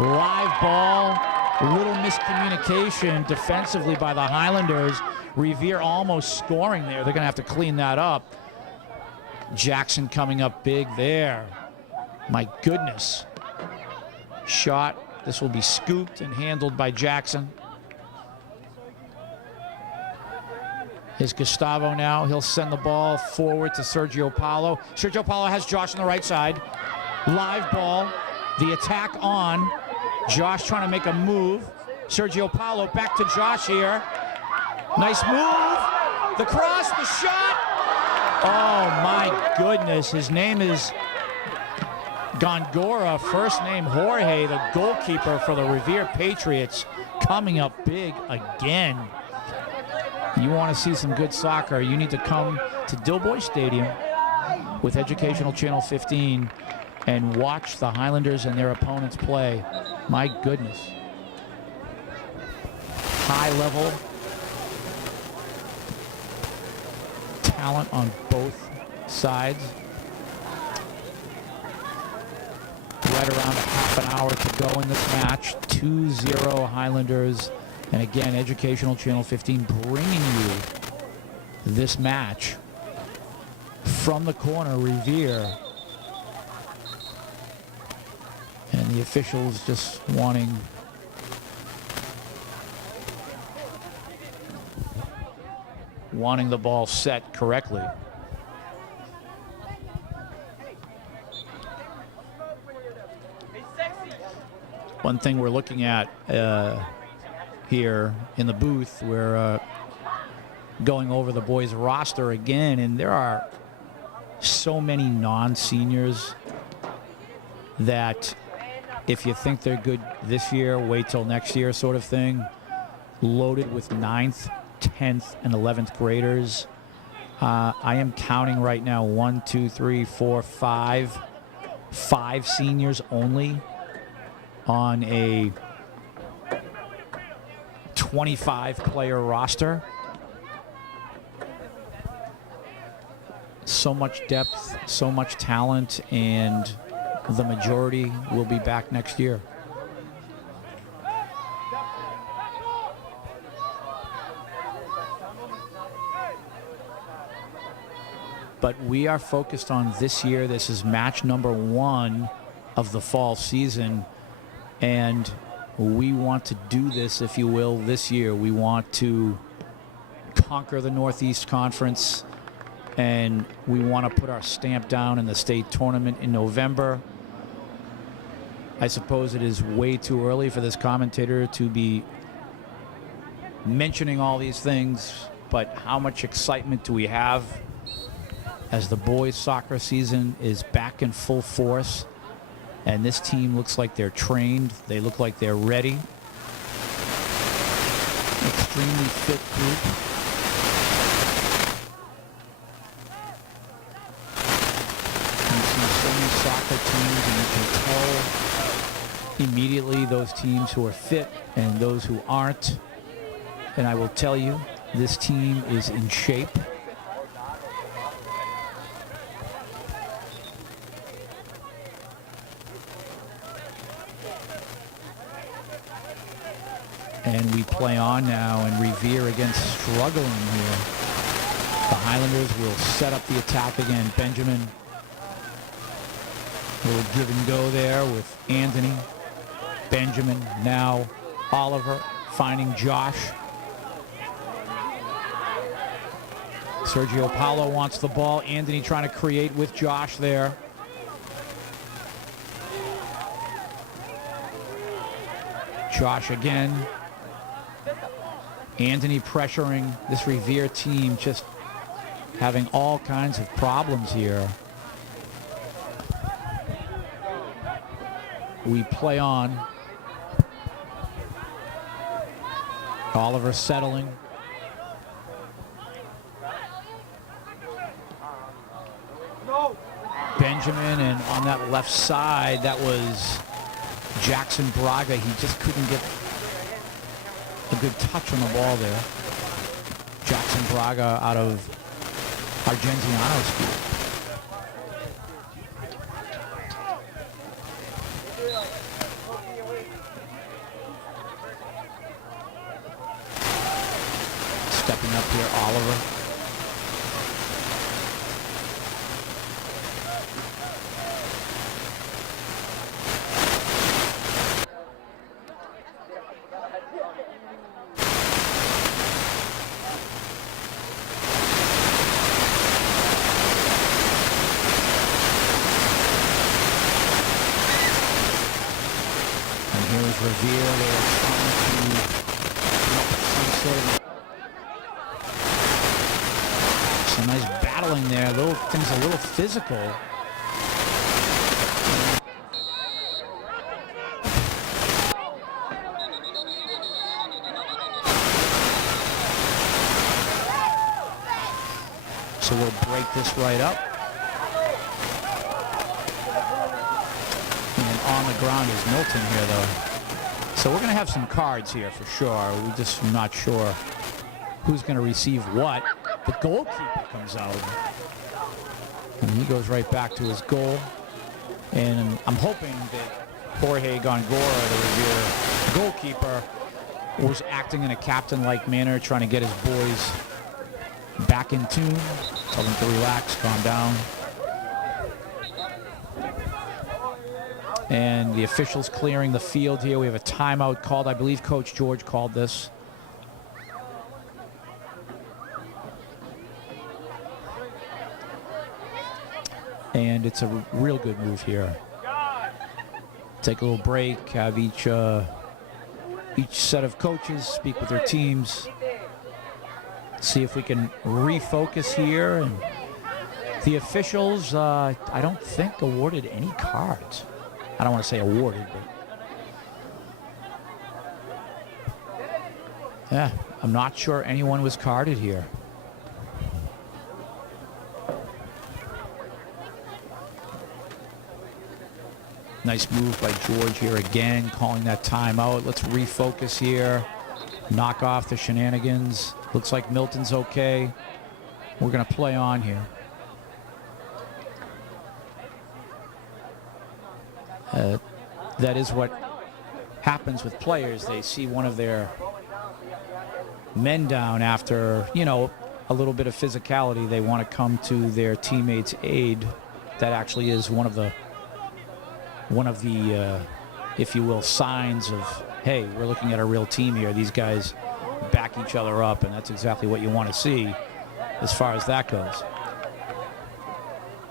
Live ball, a little miscommunication defensively by the Highlanders. Revere almost scoring there. They're going to have to clean that up. Jackson coming up big there. My goodness. Shot. This will be scooped and handled by Jackson. Here's Gustavo now. He'll send the ball forward to Sergio Paulo. Sergio Paulo has Josh on the right side. Live ball. The attack on. Josh trying to make a move. Sergio Paulo back to Josh here. Nice move. The cross, the shot. Oh my goodness. His name is Gongora. First name Jorge, the goalkeeper for the Revere Patriots, coming up big again. You want to see some good soccer, you need to come to Dilboy Stadium with Educational Channel 15 and watch the Highlanders and their opponents play. My goodness. High level talent on both sides. Right around a half an hour to go in this match. 2-0 Highlanders. And again, Educational Channel 15 bringing you this match from the corner, Revere. And the officials just wanting the ball set correctly. One thing we're looking at here in the booth, we're going over the boys' roster again, and there are so many non-seniors that if you think they're good this year, wait till next year sort of thing. Loaded with 9th, 10th, and 11th graders. I am counting right now 1, 2, 3, 4, 5 seniors only on a 25-player roster. So much depth, so much talent, and the majority will be back next year. but we are focused on this year. This is match number 1 of the fall season, and we want to do this, if you will, this year. We want to conquer the Northeast Conference, and we want to put our stamp down in the state tournament in November. I suppose it is way too early for this commentator to be mentioning all these things, but how much excitement do we have as the boys' soccer season is back in full force, and this team looks like they're trained. They look like they're ready. Extremely fit group. You see so many soccer teams, and you can tell immediately those teams who are fit and those who aren't. And I will tell you, this team is in shape. And we play on now, and Revere again struggling here. The Highlanders will set up the attack again. Benjamin, a little give and go there with Anthony. Benjamin, now Oliver finding Josh. Sergio Paulo wants the ball. Anthony trying to create with Josh there. Josh again. Anthony pressuring this Revere team, just having all kinds of problems here. We play on. Oliver settling. Benjamin, and on that left side, that was Jackson Braga. He just couldn't get a good touch on the ball there. Jackson Braga out of Argentiano School. Stepping up here, Oliver. Revere, they're trying to come up with some nice battling there. Things a little physical. So we'll break this right up. And on the ground is Milton here, though. So we're going to have some cards here for sure. We're just not sure who's going to receive what. The goalkeeper comes out, and he goes right back to his goal. And I'm hoping that Jorge Gongora, the Revere goalkeeper, was acting in a captain-like manner, trying to get his boys back in tune, tell them to relax, calm down. And the officials clearing the field here. We have a timeout called. I believe Coach George called this. And it's a real good move here. Take a little break, have each set of coaches speak with their teams, see if we can refocus here. And the officials, I don't think awarded any cards. I don't want to say awarded, but yeah, I'm not sure anyone was carded here. Nice move by George here again, calling that timeout. Let's refocus here, knock off the shenanigans. Looks like Milton's okay. We're going to play on here. That is what happens with players. They see one of their men down after, a little bit of physicality, they want to come to their teammates' aid. That actually is one of the if you will, signs of, hey, we're looking at a real team here. These guys back each other up, and that's exactly what you want to see as far as that goes.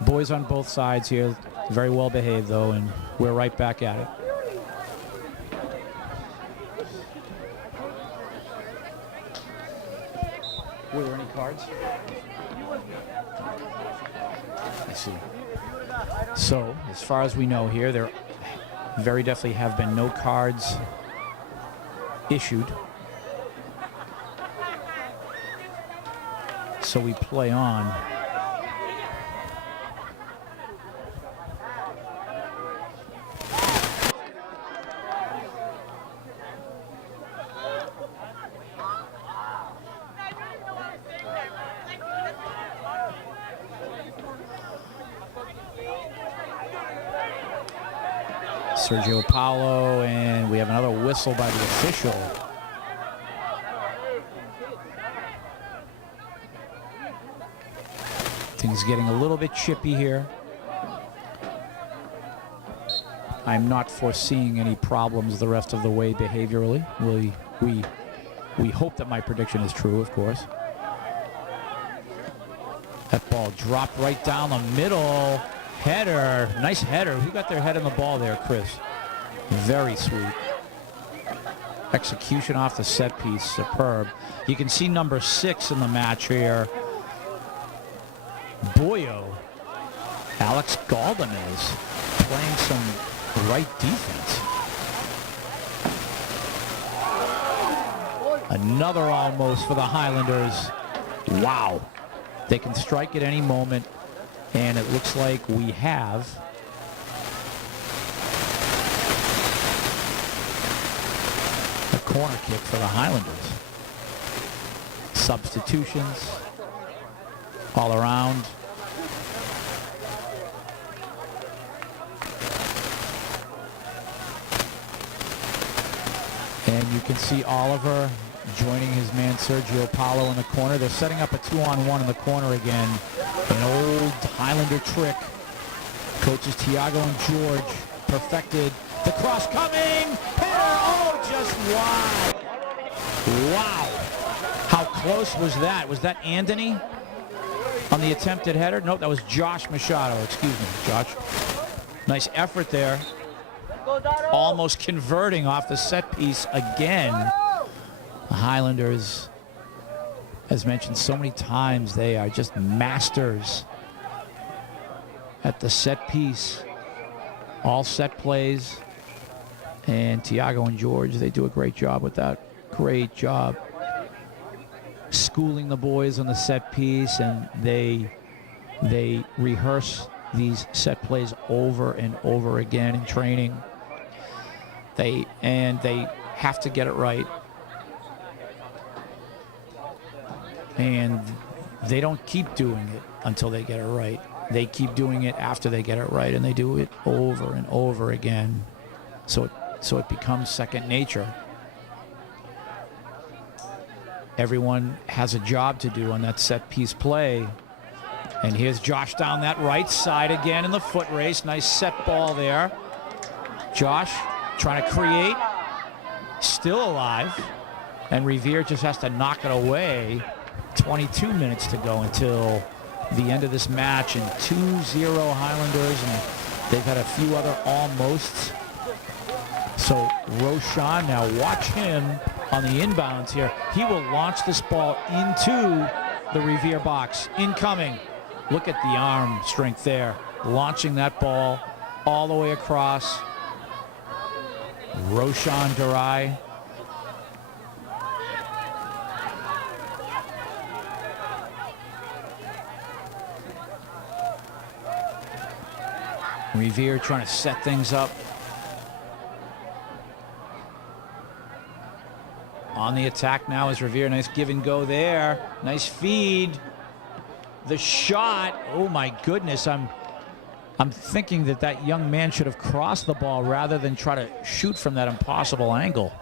Boys on both sides here, very well behaved though, and we're right back at it. Were there any cards? I see. So, as far as we know here, there very definitely have been no cards issued. So we play on. Sergio Paulo, and we have another whistle by the official. Things getting a little bit chippy here. I'm not foreseeing any problems the rest of the way behaviorally. We hope that my prediction is true, of course. That ball dropped right down the middle. Header, nice header. Who got their head in the ball there, Chris? Very sweet. Execution off the set piece, superb. You can see number 6 in the match here. Boyo, Alex Galdamez, playing some right defense. Another almost for the Highlanders. Wow. They can strike at any moment. And it looks like we have a corner kick for the Highlanders. Substitutions all around. And you can see Oliver joining his man Sergio Paulo in the corner. They're setting up a 2-on-1 in the corner again. An old Highlander trick. Coaches Tiago and George perfected. The cross coming. Header. Oh, just wide. Wow. How close was that? Was that Anthony on the attempted header? Nope, that was Josh Machado. Excuse me, Josh. Nice effort there. Almost converting off the set piece again. The Highlanders, as mentioned so many times, they are just masters at the set piece. All set plays. And Tiago and George, they do a great job with that. Great job schooling the boys on the set piece, and they rehearse these set plays over and over again in training. They have to get it right. And they don't keep doing it until they get it right. They keep doing it after they get it right, and they do it over and over again. So it becomes second nature. Everyone has a job to do on that set piece play. And here's Josh down that right side again in the foot race. Nice set ball there. Josh trying to create, still alive. And Revere just has to knock it away. 22 minutes to go until the end of this match, and 2-0 Highlanders, and they've had a few other almosts. So Roshan, now watch him on the inbounds here. He will launch this ball into the Revere box. Incoming. Look at the arm strength there. Launching that ball all the way across. Roshan Durai. Revere trying to set things up. On the attack now is Revere. Nice give and go there. Nice feed. The shot. Oh my goodness. I'm thinking that young man should have crossed the ball rather than try to shoot from that impossible angle.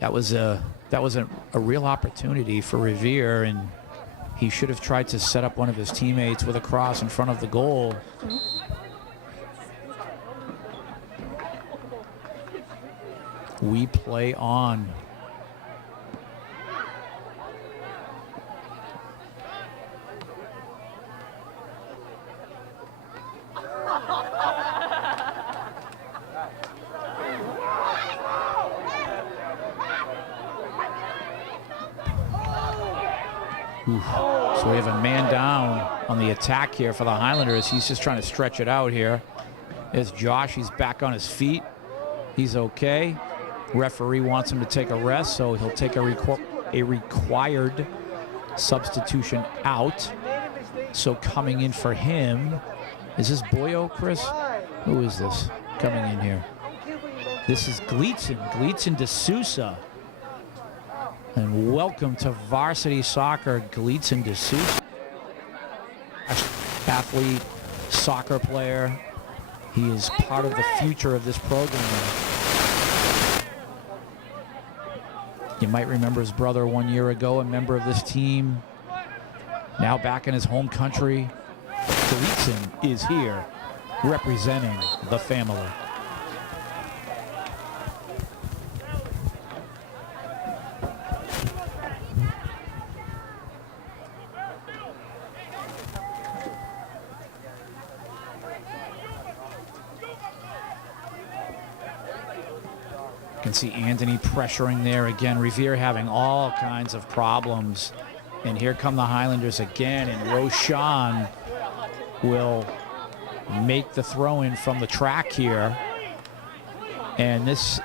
That was that was a real opportunity for Revere, and he should have tried to set up one of his teammates with a cross in front of the goal. We play on. So we have a man down on the attack here for the Highlanders. He's just trying to stretch it out here. There's Josh. He's back on his feet. He's okay. Referee wants him to take a rest, so he'll take a required substitution out. So coming in for him, is this Boyo, Chris? Who is this coming in here? This is Gleason D'Souza. And welcome to varsity soccer, Gleason D'Souza. Athlete, soccer player. He is part of the future of this program. You might remember his brother 1 year ago, a member of this team. Now back in his home country. Gleason is here representing the family. You can see Anthony pressuring there again. Revere having all kinds of problems. And here come the Highlanders again, and Roshan will make the throw-in from the track here. And this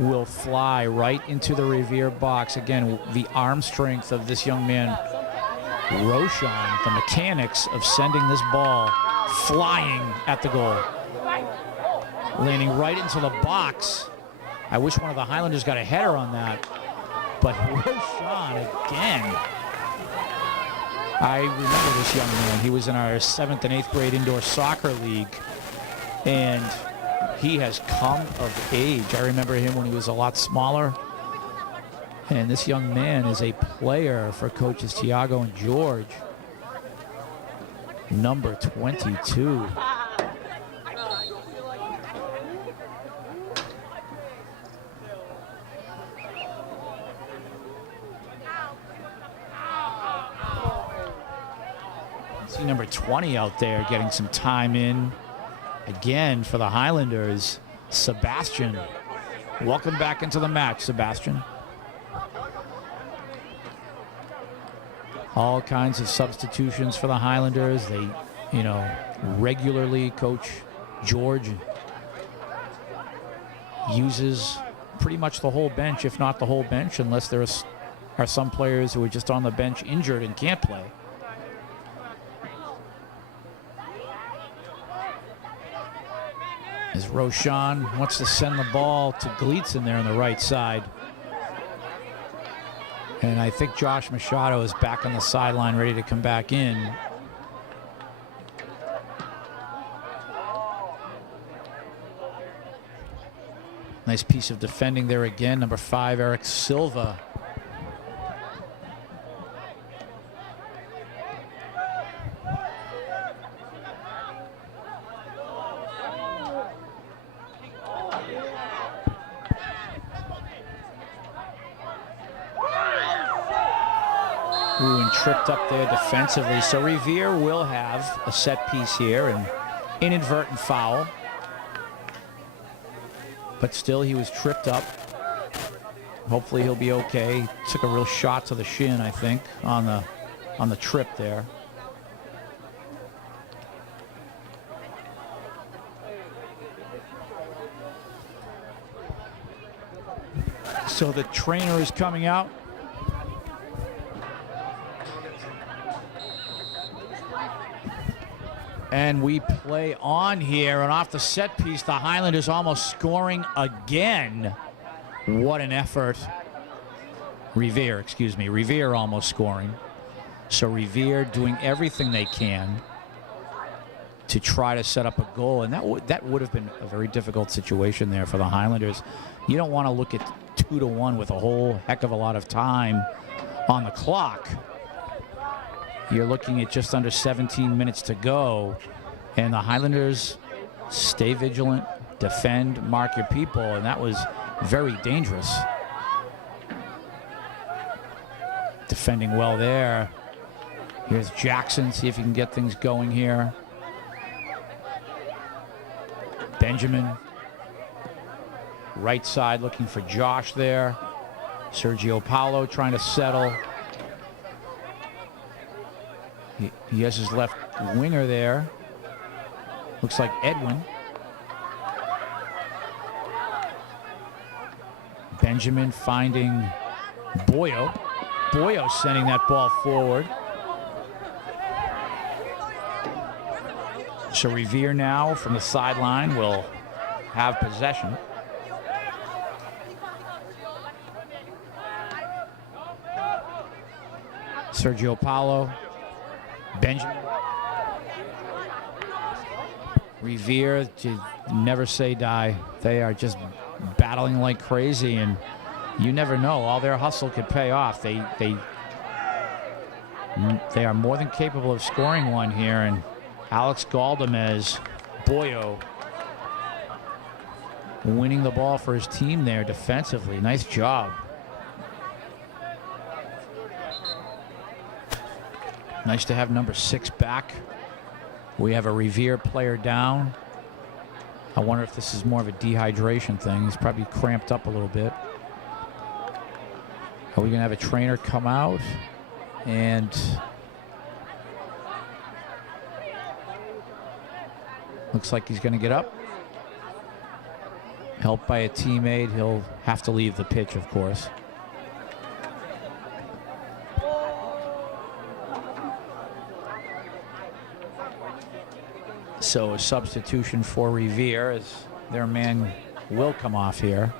will fly right into the Revere box. Again, the arm strength of this young man, Roshan, the mechanics of sending this ball flying at the goal. Landing right into the box. I wish one of the Highlanders got a header on that. But Roshan again. I remember this young man. He was in our 7th and 8th grade indoor soccer league. And he has come of age. I remember him when he was a lot smaller. And this young man is a player for coaches Tiago and George. Number 22. See number 20 out there getting some time in. Again for the Highlanders, Sebastian. Welcome back into the match, Sebastian. All kinds of substitutions for the Highlanders. They, regularly coach George uses pretty much the whole bench, if not the whole bench, unless there are some players who are just on the bench injured and can't play. As Roshan wants to send the ball to Gleason there on the right side. And I think Josh Machado is back on the sideline ready to come back in. Nice piece of defending there again. Number 5, Eric Silva. Ooh, and tripped up there defensively. So Revere will have a set piece here, and inadvertent foul. But still, he was tripped up. Hopefully he'll be okay. Took a real shot to the shin, I think, on the trip there. So the trainer is coming out. And we play on here, and off the set piece, the Highlanders almost scoring again. What an effort. Revere almost scoring. So Revere doing everything they can to try to set up a goal, and that would have been a very difficult situation there for the Highlanders. You don't want to look at 2-1 with a whole heck of a lot of time on the clock. You're looking at just under 17 minutes to go, and the Highlanders stay vigilant, defend, mark your people, and that was very dangerous. Defending well there. Here's Jackson, see if he can get things going here. Benjamin, right side looking for Josh there. Sergio Paulo trying to settle. He has his left winger there. Looks like Edwin. Benjamin finding Boyo. Boyo sending that ball forward. So Revere now from the sideline will have possession. Sergio Paulo. Benjamin. Revere, to never say die. They are just battling like crazy, and you never know. All their hustle could pay off. They are more than capable of scoring one here, and Alex Galdamez, Boyo, winning the ball for his team there defensively. Nice job. Nice to have number 6 back. We have a Revere player down. I wonder if this is more of a dehydration thing. He's probably cramped up a little bit. Are we going to have a trainer come out? And looks like he's going to get up. Helped by a teammate. He'll have to leave the pitch, of course. So a substitution for Revere, as their man will come off here.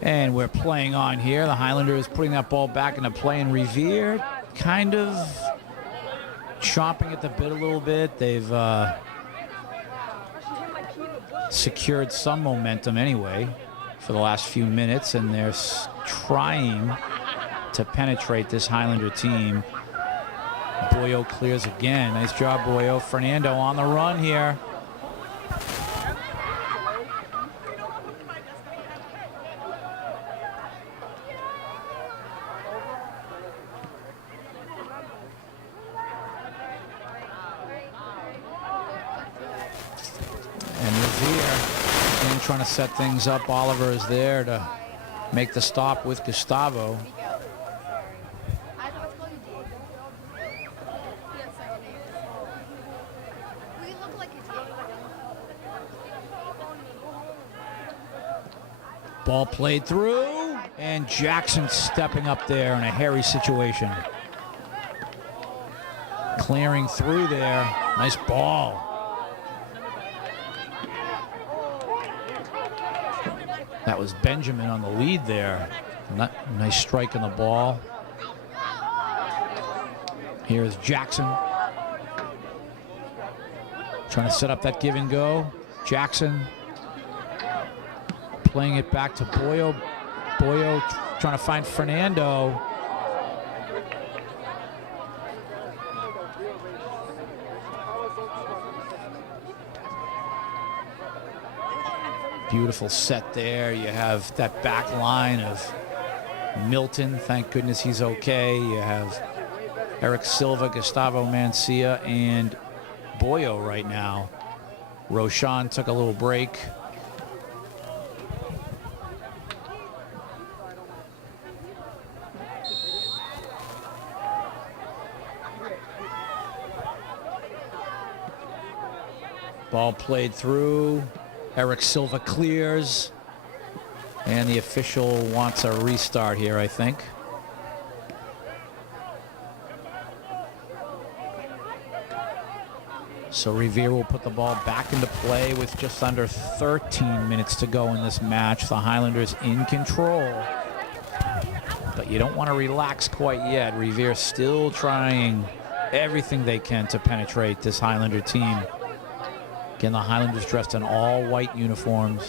And we're playing on here. The Highlanders putting that ball back into play, and Revere kind of chomping at the bit a little bit. They've secured some momentum anyway for the last few minutes, and they're trying to penetrate this Highlander team. Boyo clears again. Nice job, Boyo. Fernando on the run here. Trying to set things up. Oliver is there to make the stop with Gustavo. Ball played through, and Jackson stepping up there in a hairy situation. Clearing through there. Nice ball. That was Benjamin on the lead there. Nice strike on the ball. Here's Jackson. Trying to set up that give and go. Jackson playing it back to Boyo. Boyo trying to find Fernando. Beautiful set there. You have that back line of Milton. Thank goodness he's okay. You have Eric Silva, Gustavo Mancia, and Boyo right now. Roshan took a little break. Ball played through. Eric Silva clears, and the official wants a restart here, I think. So Revere will put the ball back into play with just under 13 minutes to go in this match. The Highlanders in control. But you don't want to relax quite yet. Revere still trying everything they can to penetrate this Highlander team. Again, the Highlanders dressed in all white uniforms.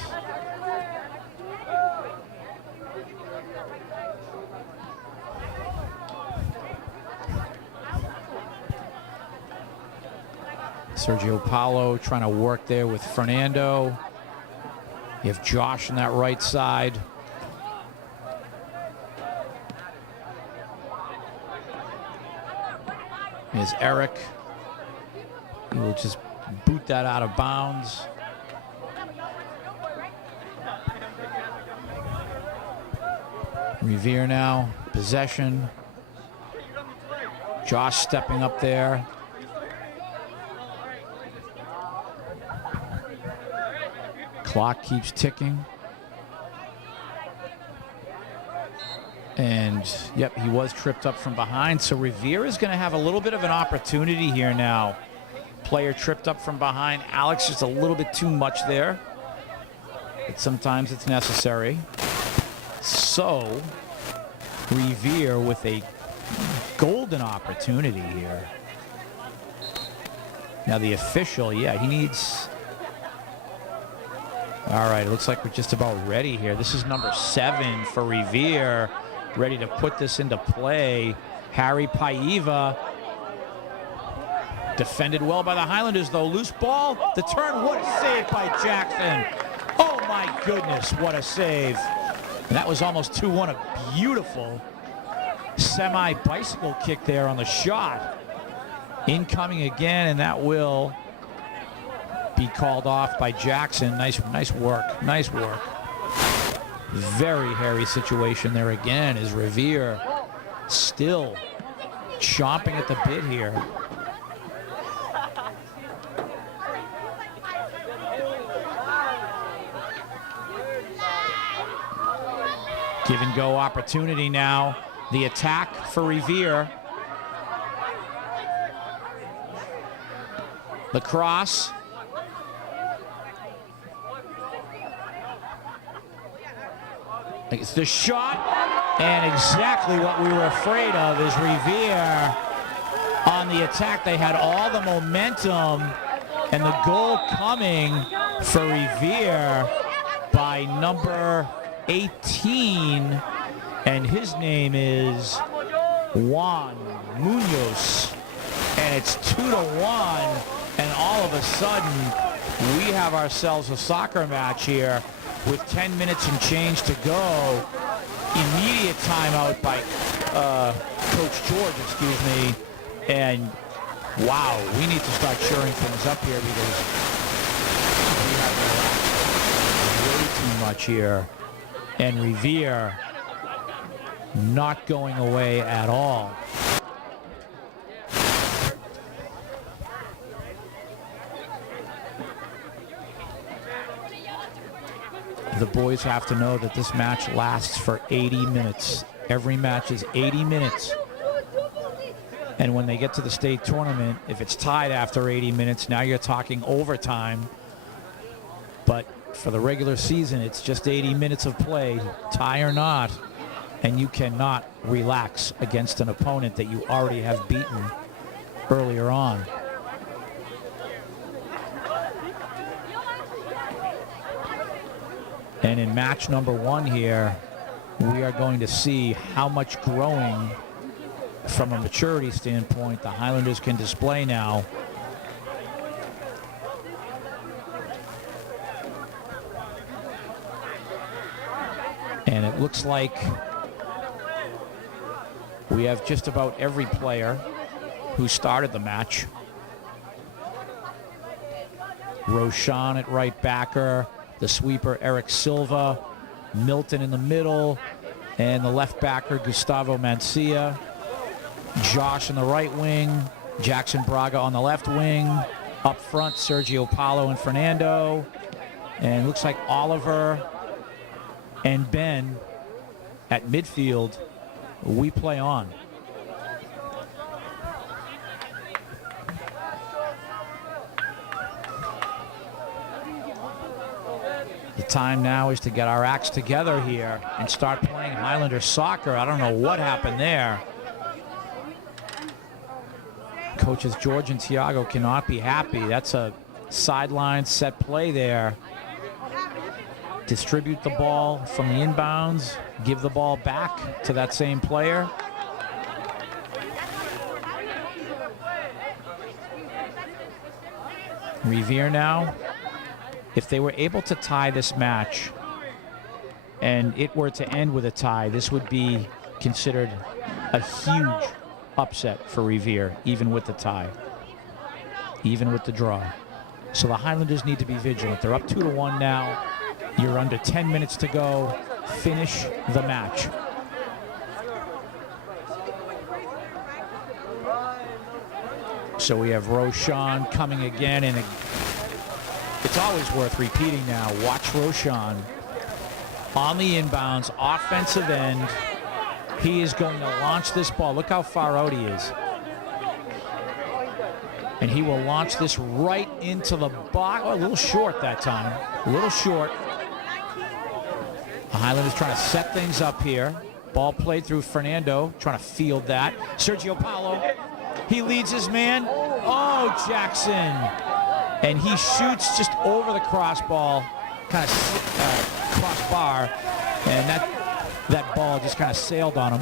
Sergio Paulo trying to work there with Fernando. You have Josh on that right side. Here's Eric. He will just boot that out of bounds. Revere now, possession. Josh stepping up there. Clock keeps ticking. And, yep, he was tripped up from behind. So Revere is going to have a little bit of an opportunity here now. Player tripped up from behind. Alex, just a little bit too much there. But sometimes it's necessary. So, Revere with a golden opportunity here. Now the official, yeah, he needs... All right, it looks like we're just about ready here. This is number 7 for Revere, ready to put this into play. Harry Paiva, defended well by the Highlanders, though. Loose ball, the turn, what a save by Jackson. Oh my goodness, what a save. And that was almost 2-1, a beautiful semi-bicycle kick there on the shot. Incoming again, and that will be called off by Jackson. Nice work, nice work. Very hairy situation there again as Revere still chomping at the bit here. Give and go opportunity now. The attack for Revere. The cross. It's the shot, and exactly what we were afraid of is Revere on the attack. They had all the momentum, and the goal coming for Revere by number 18, and his name is Juan Munoz, and it's 2-1, and all of a sudden we have ourselves a soccer match here with 10 minutes and change to go. Immediate timeout by Coach George, excuse me, and wow, we need to start cheering things up here because we have way too much here. And Revere not going away at all. The boys have to know that this match lasts for 80 minutes. Every match is 80 minutes. And when they get to the state tournament, if it's tied after 80 minutes, now you're talking overtime. But for the regular season, it's just 80 minutes of play, tie or not, and you cannot relax against an opponent that you already have beaten earlier on. And in match number 1 here, we are going to see how much growing from a maturity standpoint the Highlanders can display now. And it looks like we have just about every player who started the match. Roshan at right backer, the sweeper Eric Silva, Milton in the middle, and the left backer Gustavo Mancia. Josh in the right wing, Jackson Braga on the left wing. Up front, Sergio Paulo and Fernando. And it looks like Oliver and Ben at midfield. We play on. The time now is to get our acts together here and start playing Highlander soccer. I don't know what happened there. Coaches George and Tiago cannot be happy. That's a sideline set play there. Distribute the ball from the inbounds, give the ball back to that same player. Revere now, if they were able to tie this match and it were to end with a tie, this would be considered a huge upset for Revere, even with the tie, even with the draw. So the Highlanders need to be vigilant. They're up 2-1 now. You're under 10 minutes to go. Finish the match. So we have Roshan coming again, and it's always worth repeating now. Watch Roshan on the inbounds, offensive end. He is going to launch this ball. Look how far out he is. And he will launch this right into the box. Oh, a little short that time. A little short. The Highlanders trying to set things up here. Ball played through Fernando, trying to field that. Sergio Paulo, he leads his man. Oh, Jackson. And he shoots just over the crossbar, kind of crossbar, and that ball just kind of sailed on him.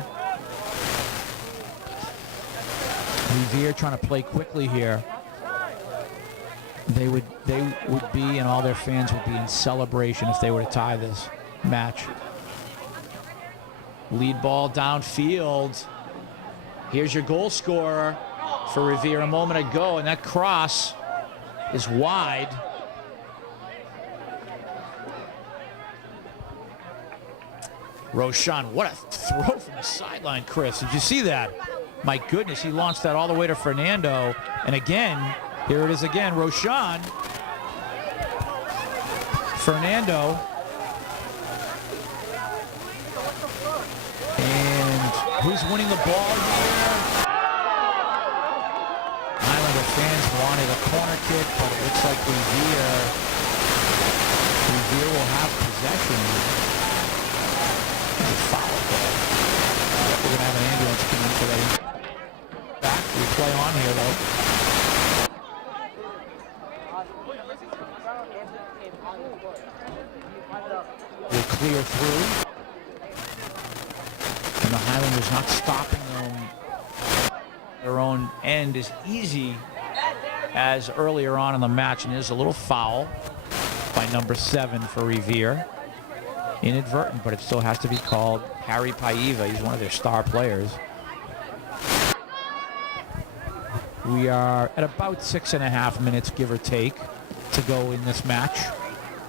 Revere trying to play quickly here. They would be, and all their fans would be in celebration if they were to tie this match. Lead ball downfield. Here's your goal scorer for Revere a moment ago, and that cross is wide. Roshan, what a throw from the sideline, Chris. Did you see that? My goodness, he launched that all the way to Fernando. And again, here it is again, Roshan. Fernando. And who's winning the ball here? Highlander fans wanted a corner kick, but it looks like Revere will have possession. Foul ball. We're going to have an ambulance come in for that. Back, we play on here though. We'll clear through. And the Highlanders not stopping them. Their own end as easy as earlier on in the match, and there's a little foul by number 7 for Revere. Inadvertent, but it still has to be called. Harry Paiva, he's one of their star players. We are at about 6.5 minutes, give or take, to go in this match.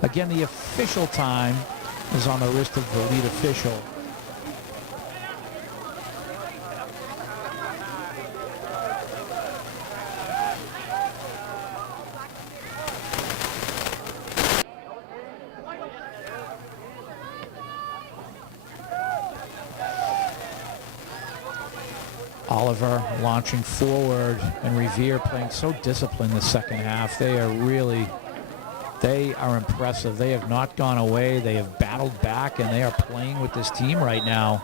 Again, the official time is on the wrist of the lead official. Oliver launching forward, and Revere playing so disciplined the second half. They are impressive. They have not gone away. They have battled back, and they are playing with this team right now,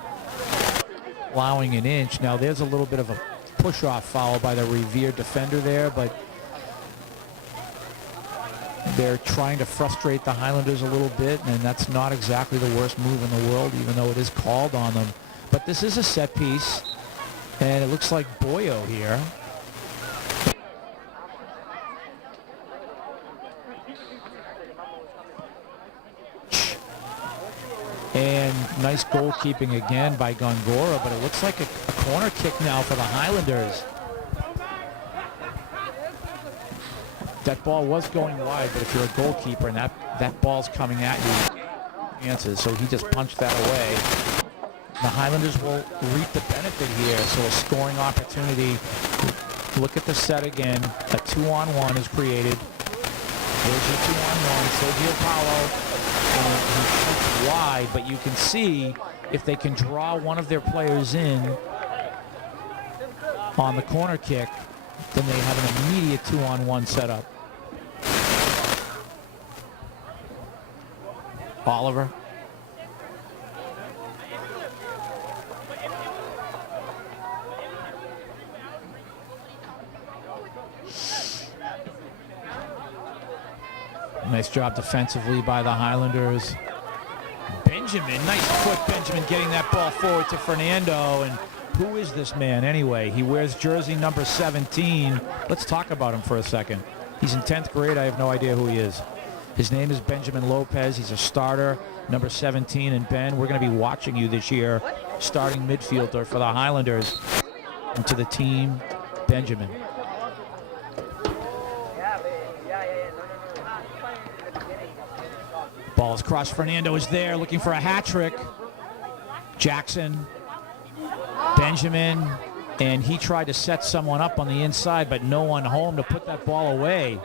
allowing an inch. Now there's a little bit of a push-off foul by the Revere defender there, but they're trying to frustrate the Highlanders a little bit, and that's not exactly the worst move in the world, even though it is called on them. But this is a set piece. And it looks like Boyo here. And nice goalkeeping again by Gongora, but it looks like a corner kick now for the Highlanders. That ball was going wide, but if you're a goalkeeper and that ball's coming at you, chances, so he just punched that away. The Highlanders will reap the benefit here, so a scoring opportunity. Look at the set again. A 2-on-1 is created. There's your 2-on-1. Sergio Paulo. And he shoots wide, but you can see if they can draw one of their players in on the corner kick, then they have an immediate 2-on-1 setup. Oliver. Nice job defensively by the Highlanders. Benjamin, nice foot, Benjamin, getting that ball forward to Fernando. And who is this man anyway? He wears jersey number 17. Let's talk about him for a second. He's in 10th grade. I have no idea who he is. His name is Benjamin Lopez. He's a starter, number 17. And Ben, we're going to be watching you this year, starting midfielder for the Highlanders. And to the team, Benjamin. Ball's crossed. Fernando is there looking for a hat trick. Jackson, Benjamin, and he tried to set someone up on the inside, but no one home to put that ball away.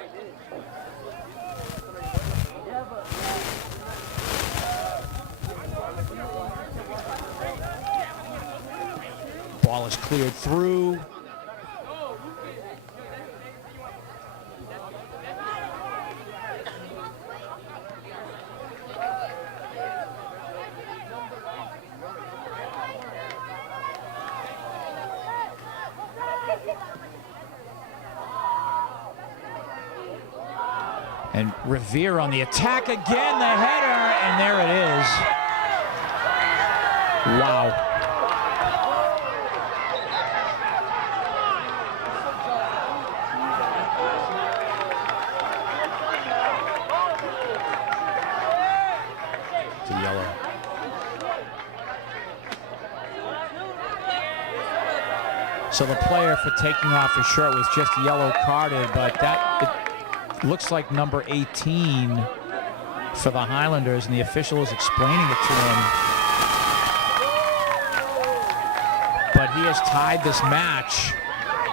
Ball is cleared through. And Revere on the attack again, the header, and there it is. Wow. It's a yellow. So the player for taking off his shirt was just yellow carded, but looks like number 18 for the Highlanders, and the official is explaining it to him. But he has tied this match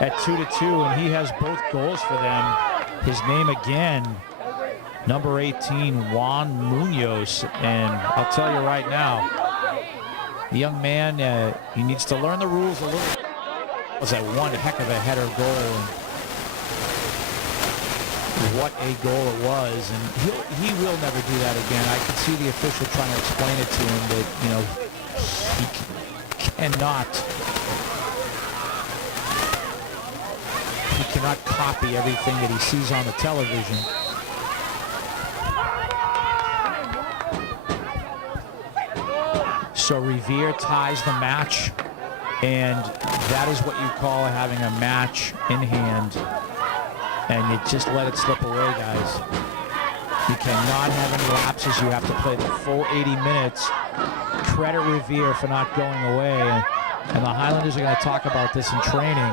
at 2-2, and he has both goals for them. His name again, number 18, Juan Munoz. And I'll tell you right now, the young man, he needs to learn the rules a little. Was that one heck of a header goal. What a goal it was, and he will never do that again. I can see the official trying to explain it to him that, you know, he cannot copy everything that he sees on the television. So Revere ties the match, and that is what you call having a match in hand. And you just let it slip away, guys. You cannot have any lapses. You have to play the full 80 minutes. Credit Revere for not going away. And the Highlanders are going to talk about this in training,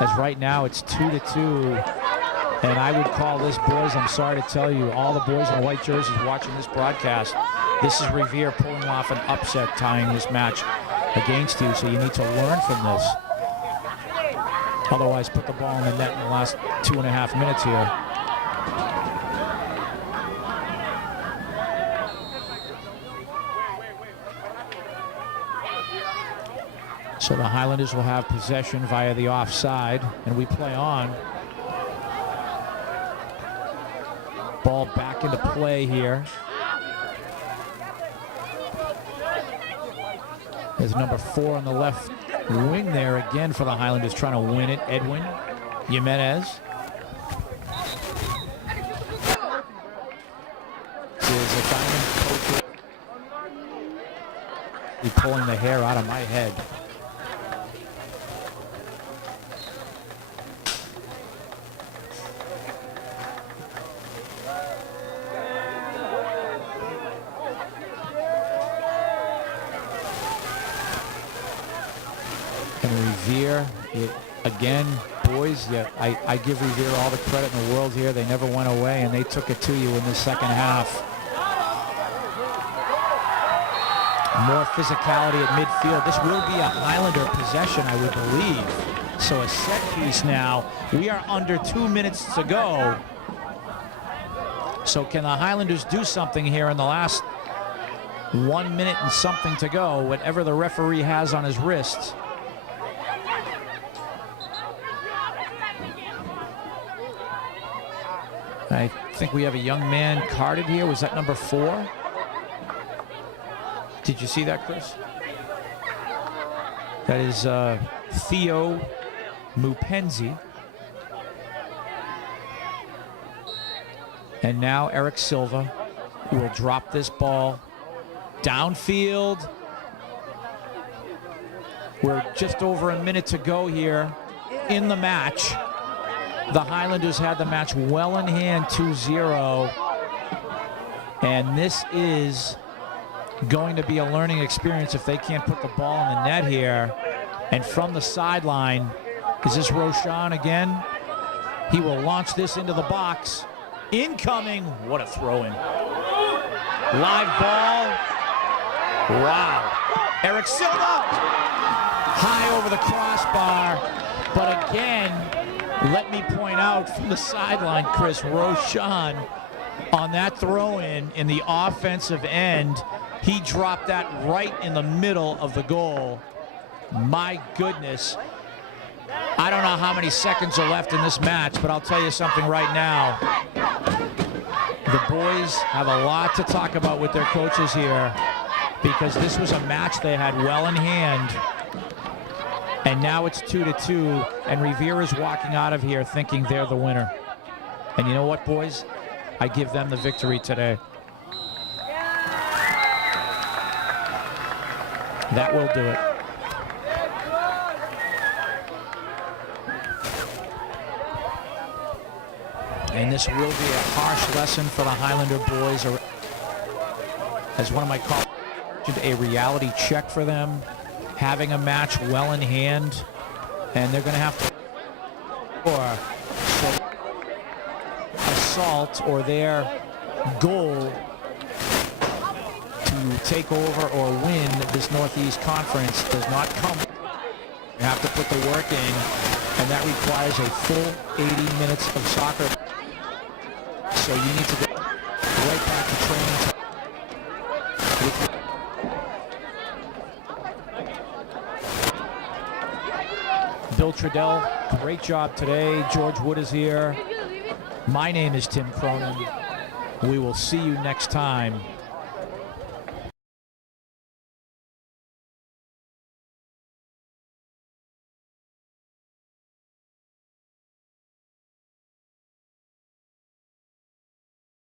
as right now it's 2-2. And I would call this, boys, I'm sorry to tell you, all the boys in white jerseys watching this broadcast, this is Revere pulling off an upset, tying this match against you. So you need to learn from this. Otherwise, put the ball in the net in the last 2.5 minutes here. So the Highlanders will have possession via the offside, and we play on. Ball back into play here. There's number 4 on the left wing there again for the Highlanders, trying to win it. Edwin Jimenez. Is a diamond coach. He's pulling the hair out of my head. And Revere, again, boys, yeah, I give Revere all the credit in the world here. They never went away, and they took it to you in the second half. More physicality at midfield. This will be a Highlander possession, I would believe. So a set piece now. We are under 2 minutes to go. So can the Highlanders do something here in the last 1 minute and something to go, whatever the referee has on his wrist? I think we have a young man carded here. Was that number 4? Did you see that, Chris? That is Theo Mupenzi. And now Eric Silva will drop this ball downfield. We're just over a minute to go here in the match. The Highlanders had the match well in hand, 2-0. And this is going to be a learning experience if they can't put the ball in the net here. And from the sideline, is this Roshan again? He will launch this into the box. Incoming, what a throw-in. Live ball. Wow. Eric Silva, high over the crossbar. But again, let me point out from the sideline, Chris, Roshan on that throw-in in the offensive end, he dropped that right in the middle of the goal. My goodness. I don't know how many seconds are left in this match, but I'll tell you something right now. The boys have a lot to talk about with their coaches here because this was a match they had well in hand. And now it's 2-2, and Revere is walking out of here thinking they're the winner. And you know what, boys? I give them the victory today. That will do it. And this will be a harsh lesson for the Highlander boys. As one of my colleagues mentioned, a reality check for them. Having a match well in hand, and they're going to have to assault or their goal to take over or win this Northeast Conference does not come. You have to put the work in, and that requires a full 80 minutes of soccer. So you need to go right back to training. Bill Trudell, great job today. George Wood is here. My name is Tim Cronin. We will see you next time